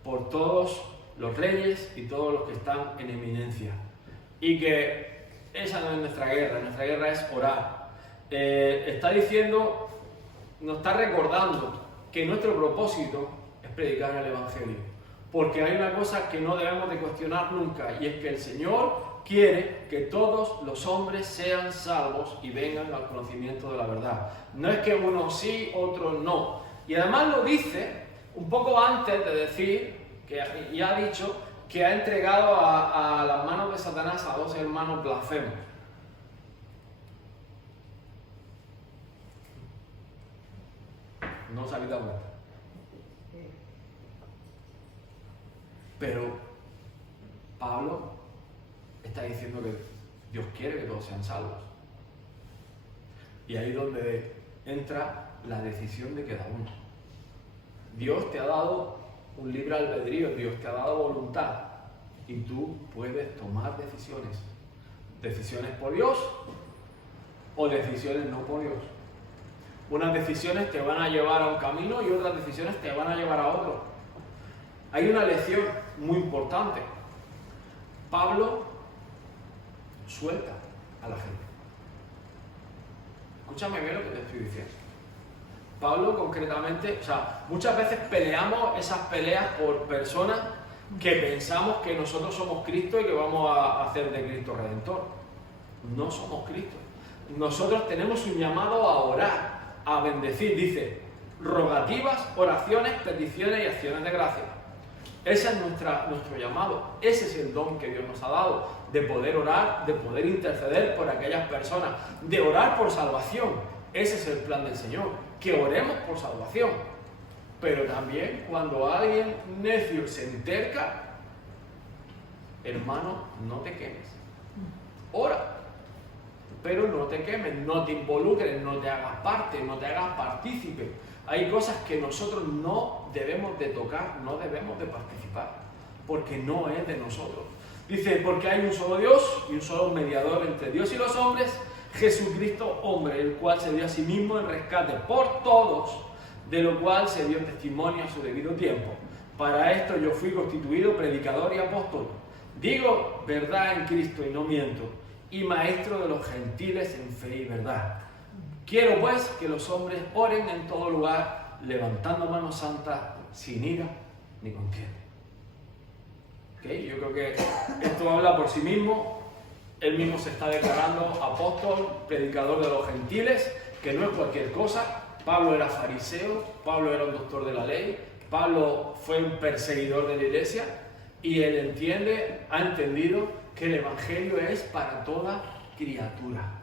por todos los reyes y todos los que están en eminencia. Y que esa no es nuestra guerra es orar. Está diciendo, nos está recordando que nuestro propósito es predicar el Evangelio. Porque hay una cosa que no debemos de cuestionar nunca, y es que el Señor quiere que todos los hombres sean salvos y vengan al conocimiento de la verdad. No es que uno sí, otro no. Y además lo dice un poco antes de decir, que ya ha dicho, que ha entregado a las manos de Satanás a dos hermanos blasfemos. No os habéis dado cuenta. Pero Pablo está diciendo que Dios quiere que todos sean salvos. Y ahí es donde entra la decisión de cada uno. Dios te ha dado un libre albedrío, Dios te ha dado voluntad. Y tú puedes tomar decisiones. Decisiones por Dios o decisiones no por Dios. Unas decisiones te van a llevar a un camino y otras decisiones te van a llevar a otro. Hay una lección muy importante. Pablo suelta a la gente. Escúchame bien lo que te estoy diciendo. Pablo concretamente, muchas veces peleamos esas peleas por personas que pensamos que nosotros somos Cristo y que vamos a hacer de Cristo Redentor. No somos Cristo. Nosotros tenemos un llamado a orar, a bendecir. Dice, rogativas, oraciones, peticiones y acciones de gracia. Ese es nuestro llamado, ese es el don que Dios nos ha dado, de poder orar, de poder interceder por aquellas personas, de orar por salvación. Ese es el plan del Señor, que oremos por salvación. Pero también cuando alguien necio se enterca, hermano, no te quemes. Ora, pero no te quemes, no te involucres, no te hagas parte, no te hagas partícipe. Hay cosas que nosotros no debemos de tocar, no debemos de participar, porque no es de nosotros. Dice, porque hay un solo Dios y un solo mediador entre Dios y los hombres, Jesucristo hombre, el cual se dio a sí mismo en rescate por todos, de lo cual se dio testimonio a su debido tiempo. Para esto yo fui constituido predicador y apóstol. Digo verdad en Cristo y no miento, y maestro de los gentiles en fe y verdad. Quiero pues que los hombres oren en todo lugar, levantando manos santas, sin ira ni contienda. ¿Okay? Yo creo que esto habla por sí mismo. Él mismo se está declarando apóstol, predicador de los gentiles, que no es cualquier cosa. Pablo era fariseo, Pablo era un doctor de la ley, Pablo fue un perseguidor de la iglesia, y él ha entendido que el Evangelio es para toda criatura.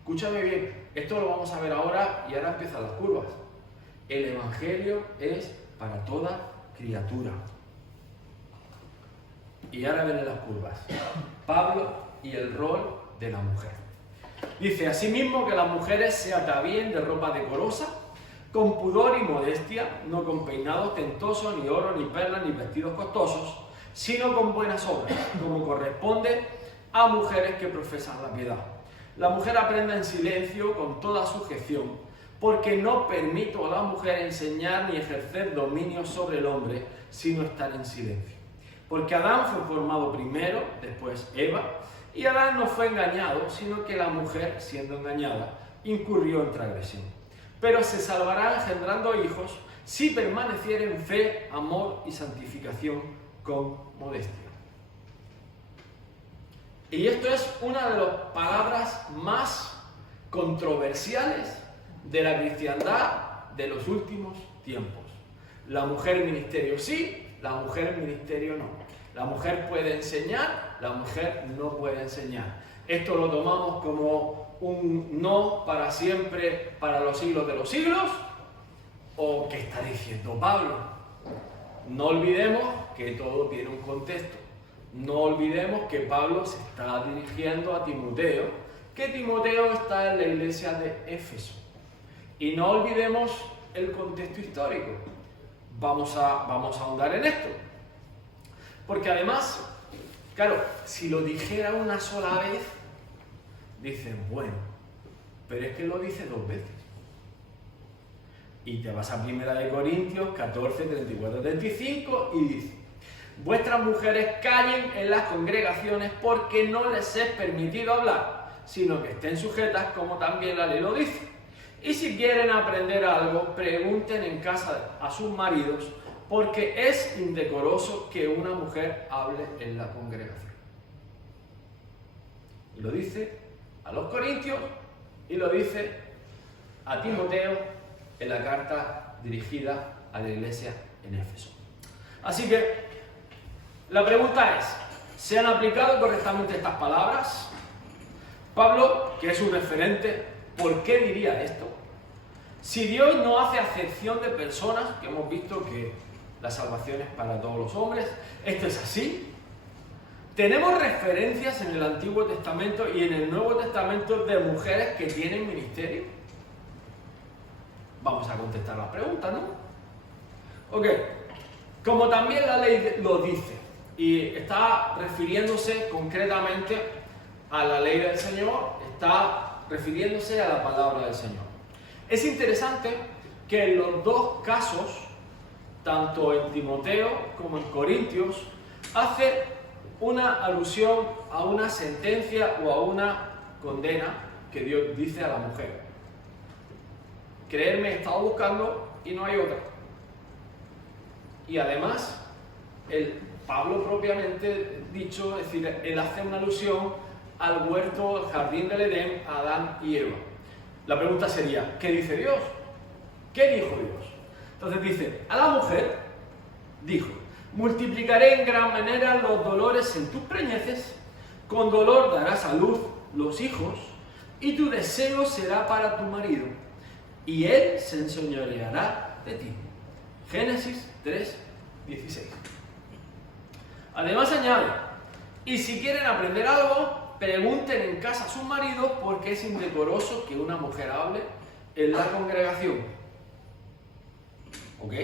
Escúchame bien, esto lo vamos a ver ahora y ahora empiezan las curvas. El Evangelio es para toda criatura. Y ahora vienen las curvas. Pablo y el rol de la mujer. Dice, asimismo que las mujeres se atavíen de ropa decorosa, con pudor y modestia, no con peinados tentosos, ni oro, ni perlas, ni vestidos costosos, sino con buenas obras, como corresponde a mujeres que profesan la piedad. La mujer aprenda en silencio con toda sujeción, porque no permito a la mujer enseñar ni ejercer dominio sobre el hombre, sino estar en silencio. Porque Adán fue formado primero, después Eva, y Adán no fue engañado, sino que la mujer, siendo engañada, incurrió en transgresión. Pero se salvará engendrando hijos si permaneciera en fe, amor y santificación con modestia. Y esto es una de las palabras más controversiales de la cristiandad de los últimos tiempos. La mujer ministerio sí, la mujer ministerio no. La mujer puede enseñar, la mujer no puede enseñar. Esto lo tomamos como un no para siempre, para los siglos de los siglos. ¿O qué está diciendo Pablo? No olvidemos que todo tiene un contexto. No olvidemos que Pablo se está dirigiendo a Timoteo, que Timoteo está en la iglesia de Éfeso. Y no olvidemos el contexto histórico. Vamos a ahondar en esto. Porque además, claro, si lo dijera una sola vez, dicen, bueno, pero es que lo dice 2 veces. Y te vas a 1 Corintios 14, 34, 35 y dice: vuestras mujeres callen en las congregaciones porque no les es permitido hablar, sino que estén sujetas como también la ley lo dice. Y si quieren aprender algo, pregunten en casa a sus maridos, porque es indecoroso que una mujer hable en la congregación. Y lo dice a los corintios y lo dice a Timoteo en la carta dirigida a la iglesia en Éfeso. Así que la pregunta es, ¿se han aplicado correctamente estas palabras? Pablo, que es un referente, ¿por qué diría esto? Si Dios no hace acepción de personas, que hemos visto que la salvación es para todos los hombres, ¿esto es así? Tenemos referencias en el Antiguo Testamento y en el Nuevo Testamento de mujeres que tienen ministerio. Vamos a contestar la pregunta, ¿no? Ok, como también la ley lo dice, y está refiriéndose concretamente a la ley del Señor, está refiriéndose a la palabra del Señor. Es interesante que en los 2 casos, tanto en Timoteo como en Corintios, hace una alusión a una sentencia o a una condena que Dios dice a la mujer. Creerme, he estado buscando y no hay otra. Y además, Pablo propiamente dicho, es decir, él hace una alusión al huerto, al jardín del Edén, a Adán y Eva. La pregunta sería, ¿qué dice Dios? ¿Qué dijo Dios? Entonces dice, a la mujer dijo: multiplicaré en gran manera los dolores en tus preñeces, con dolor darás a luz los hijos, y tu deseo será para tu marido, y él se enseñoreará de ti. Génesis 3, 16. Además añade, y si quieren aprender algo, pregunten en casa a sus maridos, porque es indecoroso que una mujer hable en la congregación. ¿Ok?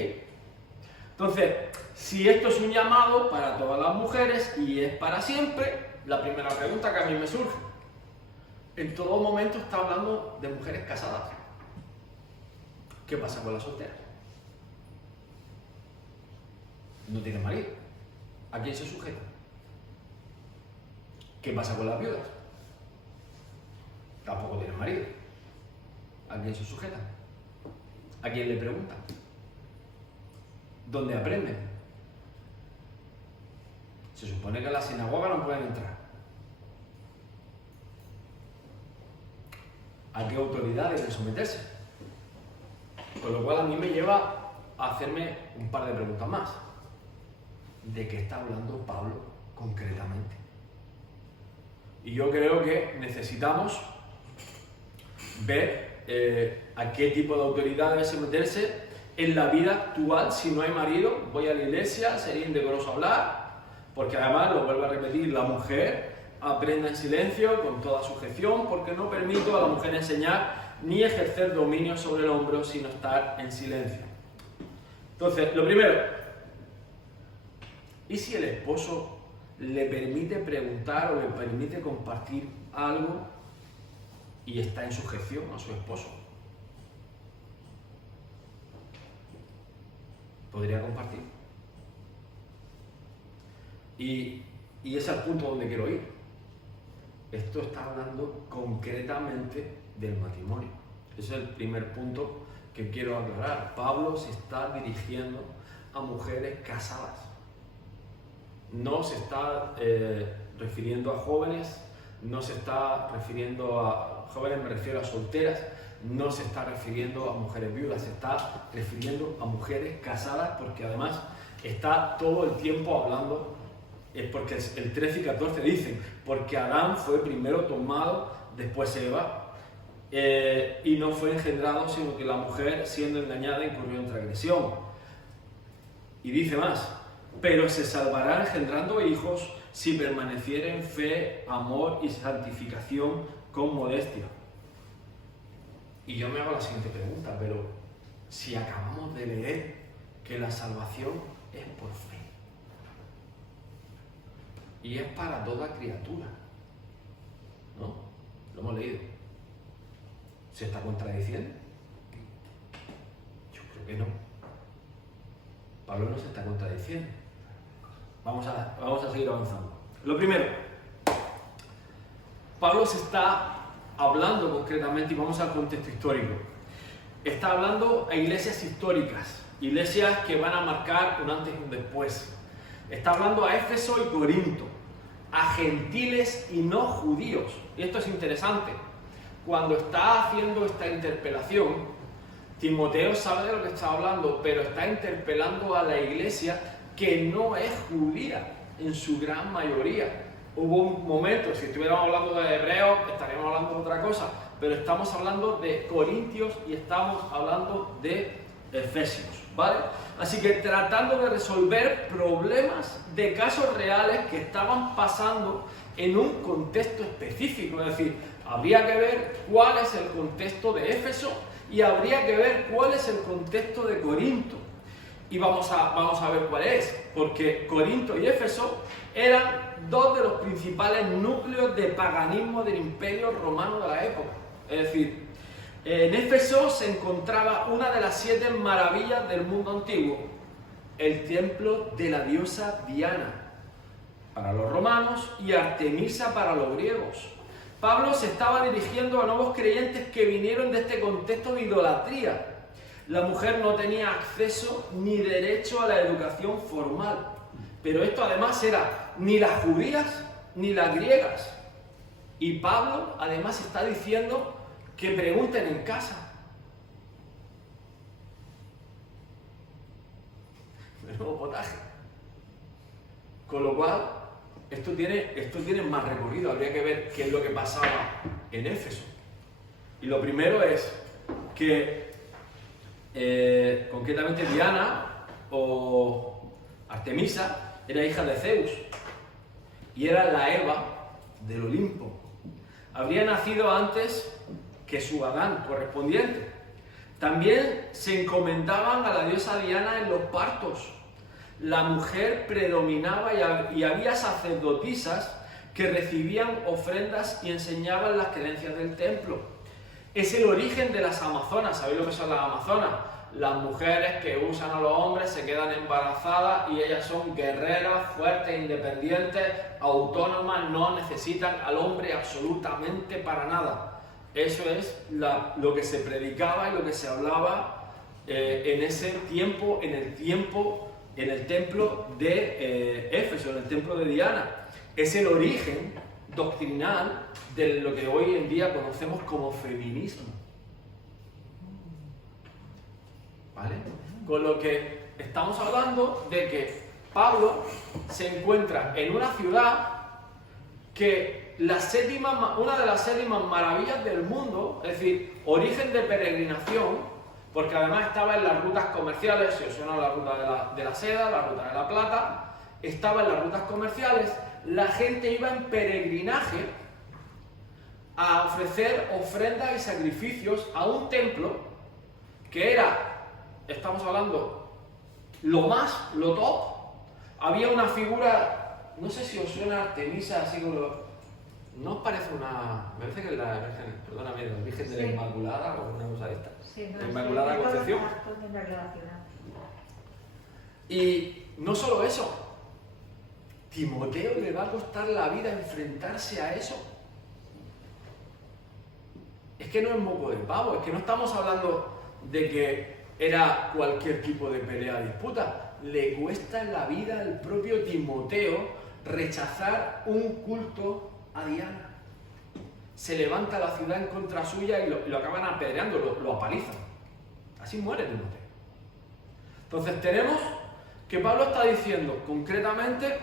Entonces, si esto es un llamado para todas las mujeres y es para siempre, la primera pregunta que a mí me surge: en todo momento está hablando de mujeres casadas. ¿Qué pasa con las solteras? No tienen marido. ¿A quién se sujeta? ¿Qué pasa con las viudas? Tampoco tienen marido. ¿A quién se sujetan? ¿A quién le preguntan? ¿Dónde aprenden? Se supone que en la sinagoga no pueden entrar. ¿A qué autoridad deben someterse? Con lo cual a mí me lleva a hacerme un par de preguntas más. ¿De qué está hablando Pablo concretamente? Y yo creo que necesitamos ver a qué tipo de autoridad debe someterse en la vida actual. Si no hay marido, voy a la iglesia, sería indecoroso hablar, porque además, lo vuelvo a repetir, la mujer aprende en silencio, con toda sujeción, porque no permito a la mujer enseñar ni ejercer dominio sobre el hombre, sino estar en silencio. Entonces, lo primero, ¿y si el esposo le permite preguntar o le permite compartir algo y está en sujeción a su esposo? ¿Podría compartir? Y ese es el punto donde quiero ir. Esto está hablando concretamente del matrimonio. Ese es el primer punto que quiero aclarar. Pablo se está dirigiendo a mujeres casadas. no se está refiriendo a jóvenes, no se está refiriendo a jóvenes, me refiero a solteras, no se está refiriendo a mujeres viudas, se está refiriendo a mujeres casadas, porque además está todo el tiempo hablando, porque el 13 y 14 dicen, porque Adán fue primero tomado, después Eva, y no fue engendrado, sino que la mujer, siendo engañada, incurrió en transgresión. Y dice más, pero se salvará engendrando hijos si permaneciera en fe, amor y santificación con modestia. Y yo me hago la siguiente pregunta, pero si acabamos de leer que la salvación es por fe y es para toda criatura, ¿no? Lo hemos leído. ¿Se está contradiciendo? Yo creo que no. Pablo no se está contradiciendo. Vamos a seguir avanzando. Lo primero, Pablo se está hablando concretamente, y vamos al contexto histórico, está hablando a iglesias históricas, iglesias que van a marcar un antes y un después. Está hablando a Éfeso y Corinto, a gentiles y no judíos. Y esto es interesante. Cuando está haciendo esta interpelación, Timoteo sabe de lo que está hablando, pero está interpelando a la iglesia que no es judía en su gran mayoría. Hubo un momento, si estuviéramos hablando de hebreos, estaríamos hablando de otra cosa, pero estamos hablando de corintios y estamos hablando de efesios, ¿vale? Así que tratando de resolver problemas de casos reales que estaban pasando en un contexto específico, es decir, habría que ver cuál es el contexto de Éfeso y habría que ver cuál es el contexto de Corinto. Y vamos a ver cuál es, porque Corinto y Éfeso eran dos de los principales núcleos de paganismo del Imperio Romano de la época. Es decir, en Éfeso se encontraba una de las 7 maravillas del mundo antiguo, el templo de la diosa Diana para los romanos y Artemisa para los griegos. Pablo se estaba dirigiendo a nuevos creyentes que vinieron de este contexto de idolatría. La mujer no tenía acceso ni derecho a la educación formal, pero esto además era ni las judías ni las griegas. Y Pablo además está diciendo que pregunten en casa. Menudo potaje. Con lo cual, esto tiene más recorrido. Habría que ver qué es lo que pasaba en Éfeso. Y lo primero es que concretamente Diana o Artemisa era hija de Zeus y era la Eva del Olimpo. Habría nacido antes que su Adán correspondiente. También se encomendaban a la diosa Diana en los partos. La mujer predominaba y había sacerdotisas que recibían ofrendas y enseñaban las creencias del templo. Es el origen de las amazonas. ¿Sabéis lo que son las amazonas? Las mujeres que usan a los hombres, se quedan embarazadas y ellas son guerreras, fuertes, independientes, autónomas, no necesitan al hombre absolutamente para nada. Eso es lo que se predicaba y lo que se hablaba en ese tiempo, en el templo de Éfeso, en el templo de Diana. Es el origen doctrinal de lo que hoy en día conocemos como feminismo. ¿Vale? Con lo que estamos hablando de que Pablo se encuentra en una ciudad que una de las 7 maravillas del mundo, es decir, origen de peregrinación, porque además estaba en las rutas comerciales, si os suena la ruta de la seda, la ruta de la plata, estaba en las rutas comerciales, la gente iba en peregrinaje a ofrecer ofrendas y sacrificios a un templo que era, estamos hablando, lo top. Había una figura, no sé si os suena Artemisa, así como, ¿no os parece una, me parece que es la Virgen, perdóname, la Virgen de la Inmaculada o una cosa de esta? Sí, no, la Inmaculada Concepción. Y no solo eso, Timoteo le va a costar la vida enfrentarse a eso. Es que no es moco de pavo, es que no estamos hablando de que era cualquier tipo de pelea, disputa. le cuesta en la vida al propio Timoteo rechazar un culto a Diana. Se levanta la ciudad en contra suya y lo acaban apedreando, lo apalizan. Así muere Timoteo. Entonces tenemos que Pablo está diciendo concretamente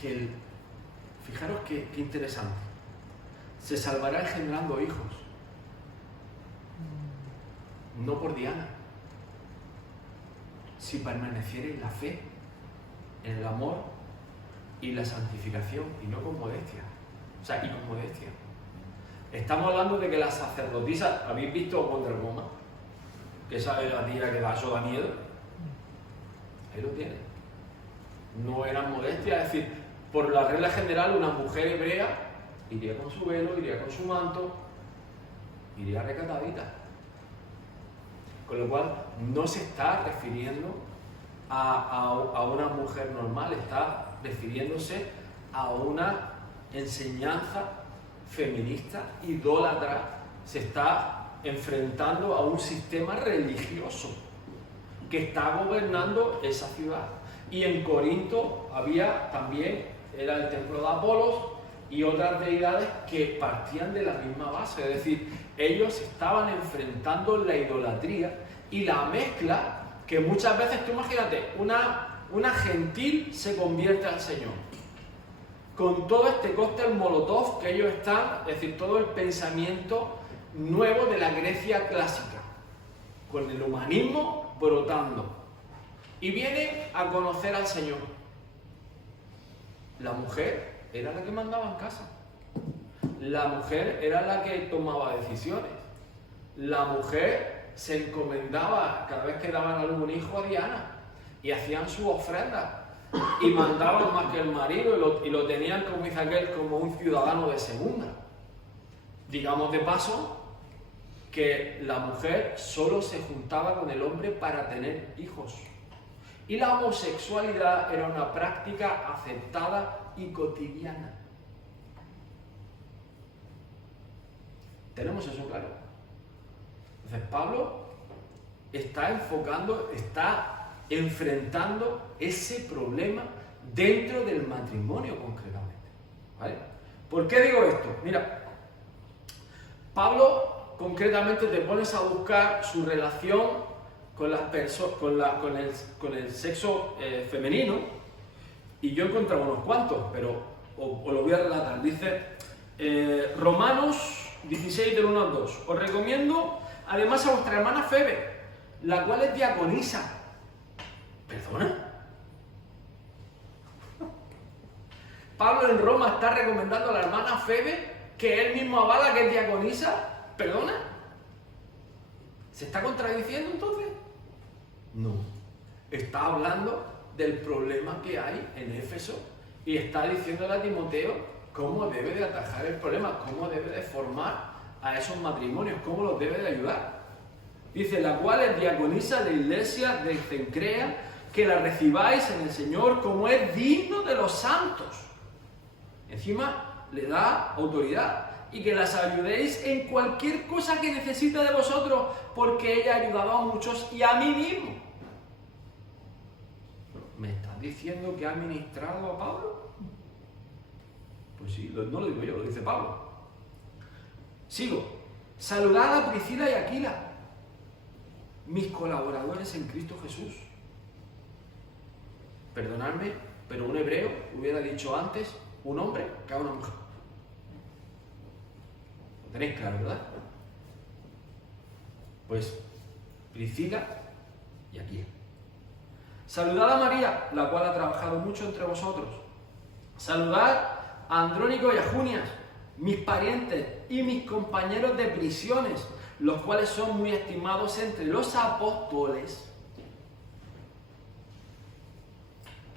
que fijaros qué interesante, se salvará engendrando hijos, no por Diana, si permaneciere en la fe, en el amor y la santificación, y no con modestia. O sea, y con modestia. Estamos hablando de que las sacerdotisas, ¿habéis visto Wonder Woman? Que esa es la tía que eso da miedo. Ahí lo tienen. No eran modestias, es decir, por la regla general, una mujer hebrea iría con su velo, iría con su manto, iría recatadita. Con lo cual, no se está refiriendo a una mujer normal, está refiriéndose a una enseñanza feminista, idólatra, se está enfrentando a un sistema religioso que está gobernando esa ciudad. Y en Corinto había también, era el templo de Apolos y otras deidades que partían de la misma base, es decir, ellos estaban enfrentando la idolatría y la mezcla que muchas veces, tú imagínate, una gentil se convierte al Señor. Con todo este cóctel molotov que ellos están, es decir, todo el pensamiento nuevo de la Grecia clásica, con el humanismo brotando. Y vienen a conocer al Señor. La mujer era la que mandaba en casa. La mujer era la que tomaba decisiones. La mujer se encomendaba cada vez que daban algún hijo a Diana y hacían su ofrenda. Y mandaban más que el marido y lo tenían, como dice aquel, como un ciudadano de segunda. Digamos de paso que la mujer solo se juntaba con el hombre para tener hijos. Y la homosexualidad era una práctica aceptada y cotidiana. ¿Tenemos eso claro? Entonces Pablo está enfrentando ese problema dentro del matrimonio concretamente. ¿Vale? ¿Por qué digo esto? Mira, Pablo concretamente te pones a buscar su relación con el sexo femenino, y yo he encontrado unos cuantos, pero os lo voy a relatar. Dice Romanos 16 del 1 al 2: os recomiendo además a vuestra hermana Febe, la cual es diaconisa. ¿Perdona? Pablo en Roma está recomendando a la hermana Febe, que él mismo avala que es diaconisa. ¿Perdona? ¿Se está contradiciendo entonces? No. Está hablando del problema que hay en Éfeso y está diciéndole a Timoteo cómo debe de atajar el problema, cómo debe de formar a esos matrimonios, cómo los debe de ayudar. Dice, la cual es diaconisa de la iglesia de Cencrea, que la recibáis en el Señor como es digno de los santos. Encima le da autoridad. Y que las ayudéis en cualquier cosa que necesite de vosotros, porque ella ha ayudado a muchos y a mí mismo. ¿Me estás diciendo que ha ministrado a Pablo? Pues sí, no lo digo yo, lo dice Pablo. Sigo. Saludad a Priscila y Aquila, mis colaboradores en Cristo Jesús. Perdonadme, pero un hebreo hubiera dicho antes un hombre que a una mujer. Lo tenéis claro, ¿verdad? Pues Priscila y Aquila. Saludad a María, la cual ha trabajado mucho entre vosotros. Saludad a Andrónico y a Junias, mis parientes y mis compañeros de prisiones, los cuales son muy estimados entre los apóstoles.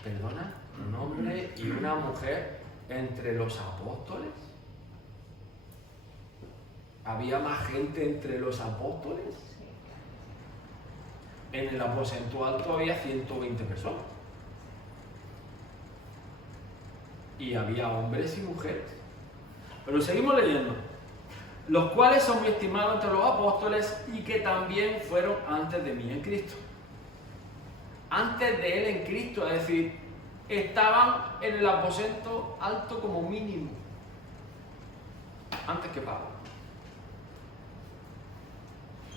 ¿Perdona? ¿Un hombre y una mujer entre los apóstoles? ¿Había más gente entre los apóstoles? En el aposento alto había 120 personas. Y había hombres y mujeres. Pero seguimos leyendo. los cuales son muy estimados entre los apóstoles y que también fueron antes de mí en Cristo. Antes de él en Cristo, es decir, estaban en el aposento alto como mínimo, antes que Pablo.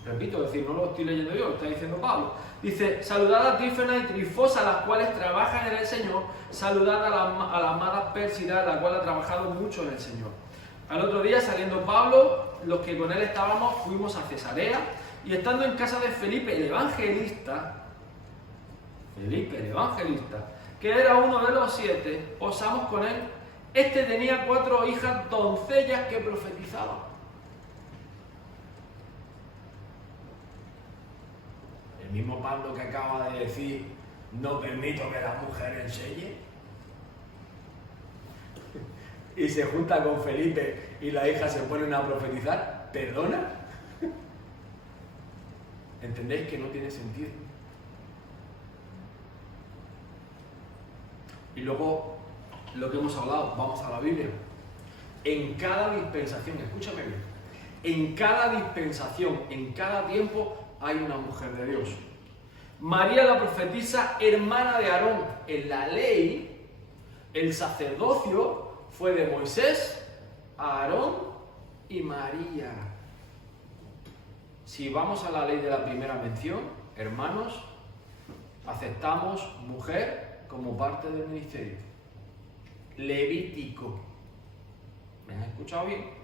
Repito, es decir, no lo estoy leyendo yo, lo está diciendo Pablo. Dice, saludad a Trífena y Trifosa, las cuales trabajan en el Señor. Saludad a la amada Pérsida, la cual ha trabajado mucho en el Señor. Al otro día, saliendo Pablo, los que con él estábamos, fuimos a Cesarea, y estando en casa de Felipe el evangelista, que era uno de los 7, posamos con él. Este tenía 4 hijas doncellas que profetizaban. El mismo Pablo que acaba de decir, no permito que la mujer enseñe, y se junta con Felipe y las hijas se ponen a profetizar, ¿perdona? ¿Entendéis que no tiene sentido? Y luego, lo que hemos hablado, vamos a la Biblia. En cada dispensación, escúchame bien, en cada dispensación, en cada tiempo, hay una mujer de Dios. María la profetisa, hermana de Aarón. En la ley, el sacerdocio fue de Moisés, Aarón y María. Si vamos a la ley de la primera mención, hermanos, aceptamos mujer como parte del ministerio. Levítico. ¿Me han escuchado bien?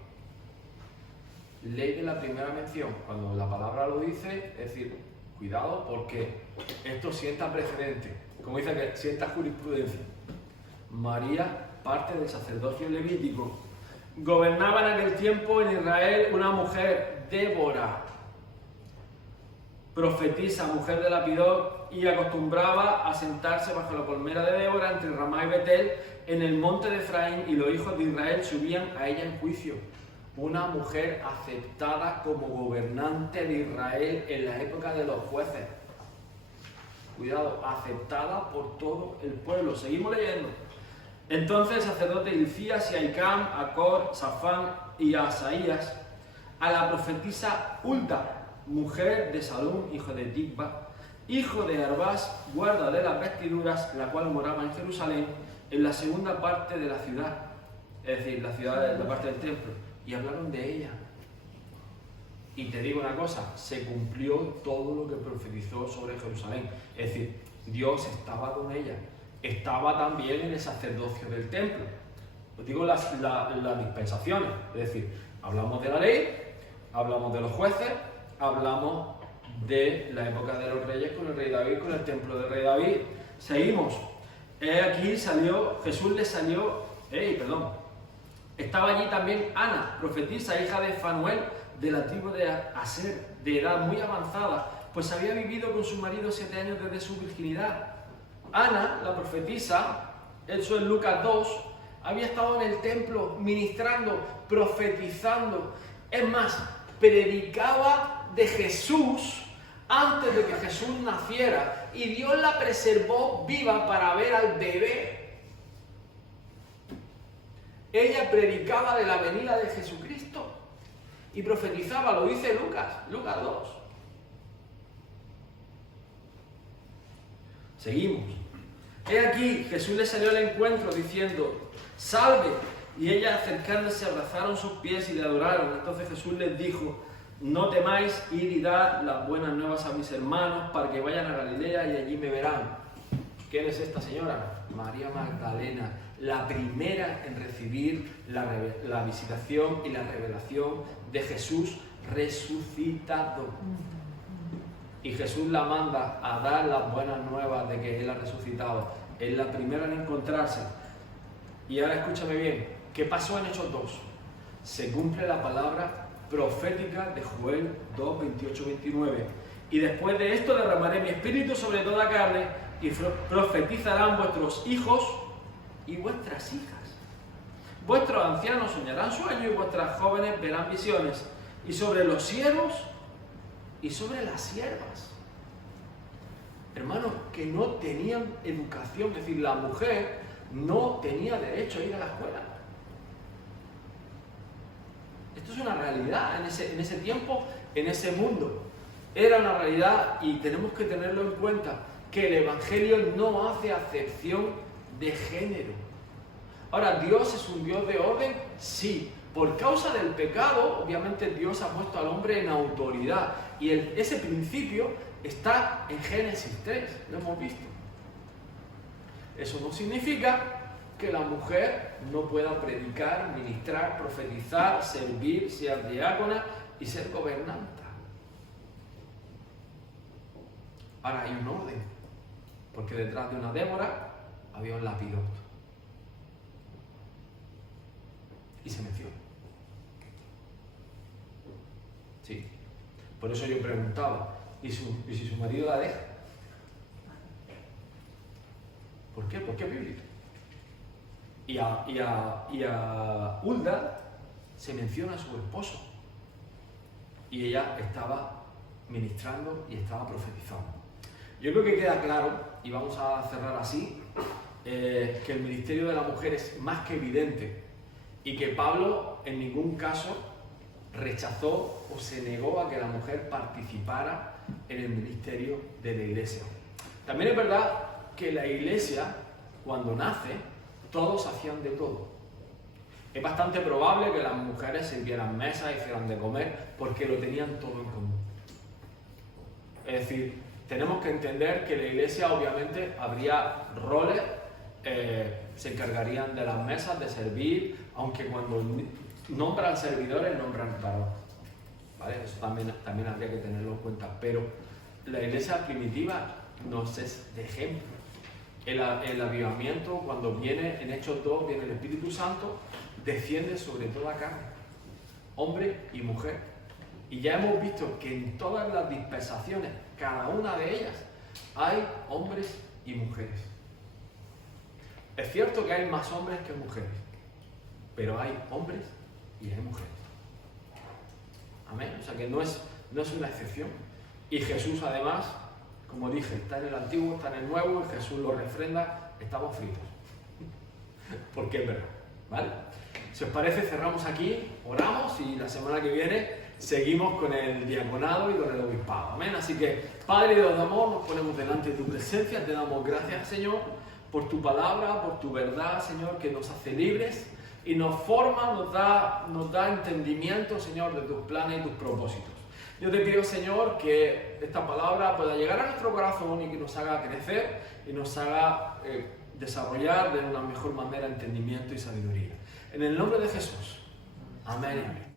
Ley de la primera mención. Cuando la palabra lo dice, es decir, cuidado porque esto sienta precedente. Como dice que sienta jurisprudencia. María, parte del sacerdocio levítico. Gobernaba en aquel tiempo en Israel una mujer, Débora, profetisa, mujer de Lapidot, y acostumbraba a sentarse bajo la palmera de Débora entre Ramá y Betel en el monte de Efraín, y los hijos de Israel subían a ella en juicio. Una mujer aceptada como gobernante de Israel en la época de los jueces. Cuidado, aceptada por todo el pueblo. Seguimos leyendo. Entonces el sacerdote Hilcías y Ahicam, Acor, Safán y Asaías, a la profetisa Hulda, mujer de Salum, hijo de Tikva, hijo de Arbás, guarda de las vestiduras, la cual moraba en Jerusalén, en la segunda parte de la ciudad, es decir, la ciudad de la parte del templo, y hablaron de ella. Y te digo una cosa, se cumplió todo lo que profetizó sobre Jerusalén, es decir, Dios estaba con ella, estaba también en el sacerdocio del templo. Os digo las dispensaciones, es decir, hablamos de la ley, hablamos de los jueces, hablamos de la época de los reyes con el rey David, con el templo del rey David. Seguimos. Aquí salió, Jesús le salió, estaba allí también Ana, profetisa, hija de Fanuel, de la tribu de Aser, de edad muy avanzada, pues había vivido con su marido 7 años desde su virginidad. Ana, la profetisa, eso en Lucas 2, había estado en el templo ministrando, profetizando. Es más, predicaba de Jesús antes de que Jesús naciera, y Dios la preservó viva para ver al bebé. Ella predicaba de la venida de Jesucristo y profetizaba, lo dice Lucas 2. Seguimos. He aquí, Jesús le salió al encuentro diciendo, salve, y ella acercándose abrazaron sus pies y le adoraron. Entonces Jesús les dijo, no temáis, id y dad las buenas nuevas a mis hermanos para que vayan a Galilea y allí me verán. ¿Quién es esta señora? María Magdalena, la primera en recibir la visitación y la revelación de Jesús resucitado. Y Jesús la manda a dar las buenas nuevas de que Él ha resucitado. Es la primera en encontrarse. Y ahora escúchame bien, ¿qué pasó en Hechos 2? Se cumple la palabra profética de Joel 2, 28, 29. Y después de esto derramaré mi espíritu sobre toda carne y profetizarán vuestros hijos y vuestras hijas. Vuestros ancianos soñarán sueños y vuestras jóvenes verán visiones. Y sobre los siervos y sobre las siervas. Hermanos, que no tenían educación, es decir, la mujer no tenía derecho a ir a la escuela. Esto es una realidad en ese tiempo, en ese mundo. Era una realidad y tenemos que tenerlo en cuenta, que el Evangelio no hace acepción de género. Ahora, ¿Dios es un Dios de orden? Sí. Por causa del pecado, obviamente Dios ha puesto al hombre en autoridad. Y ese principio está en Génesis 3, lo hemos visto. Eso no significa que la mujer no pueda predicar, ministrar, profetizar, servir, ser diácona y ser gobernanta. Ahora hay un orden, porque detrás de una Débora había un Lapidoto. Y se menciona. Sí. Por eso yo preguntaba, ¿y si su marido la deja? ¿Por qué? ¿Por qué bíblico? Y a Hulda se menciona a su esposo. Y ella estaba ministrando y estaba profetizando. Yo creo que queda claro, y vamos a cerrar así, que el ministerio de la mujer es más que evidente y que Pablo en ningún caso rechazó o se negó a que la mujer participara en el ministerio de la iglesia. También es verdad que la iglesia, cuando nace, todos hacían de todo. Es bastante probable que las mujeres sirvieran mesas, hicieran de comer, porque lo tenían todo en común. Es decir, tenemos que entender que la iglesia obviamente habría roles, se encargarían de las mesas, de servir, aunque cuando nombran servidores, nombran varón. ¿Vale? Eso también habría que tenerlo en cuenta. Pero la iglesia primitiva nos es de ejemplo. El avivamiento, cuando viene en Hechos 2, viene el Espíritu Santo, desciende sobre toda carne, hombre y mujer. Y ya hemos visto que en todas las dispensaciones, cada una de ellas, hay hombres y mujeres. Es cierto que hay más hombres que mujeres, pero hay hombres y hay mujeres. Amén. O sea que no es una excepción. Y Jesús, además, como dije, está en el Antiguo, está en el Nuevo, y Jesús lo refrenda, estamos fritos. Porque es verdad, ¿vale? Si os parece, cerramos aquí, oramos y la semana que viene seguimos con el diaconado y con el obispado. Amén. Así que, Padre Dios de amor, nos ponemos delante de tu presencia, te damos gracias, Señor, por tu palabra, por tu verdad, Señor, que nos hace libres y nos forma, nos da entendimiento, Señor, de tus planes y tus propósitos. Yo te pido, Señor, que esta palabra pueda llegar a nuestro corazón y que nos haga crecer y nos haga desarrollar de una mejor manera entendimiento y sabiduría. En el nombre de Jesús. Amén.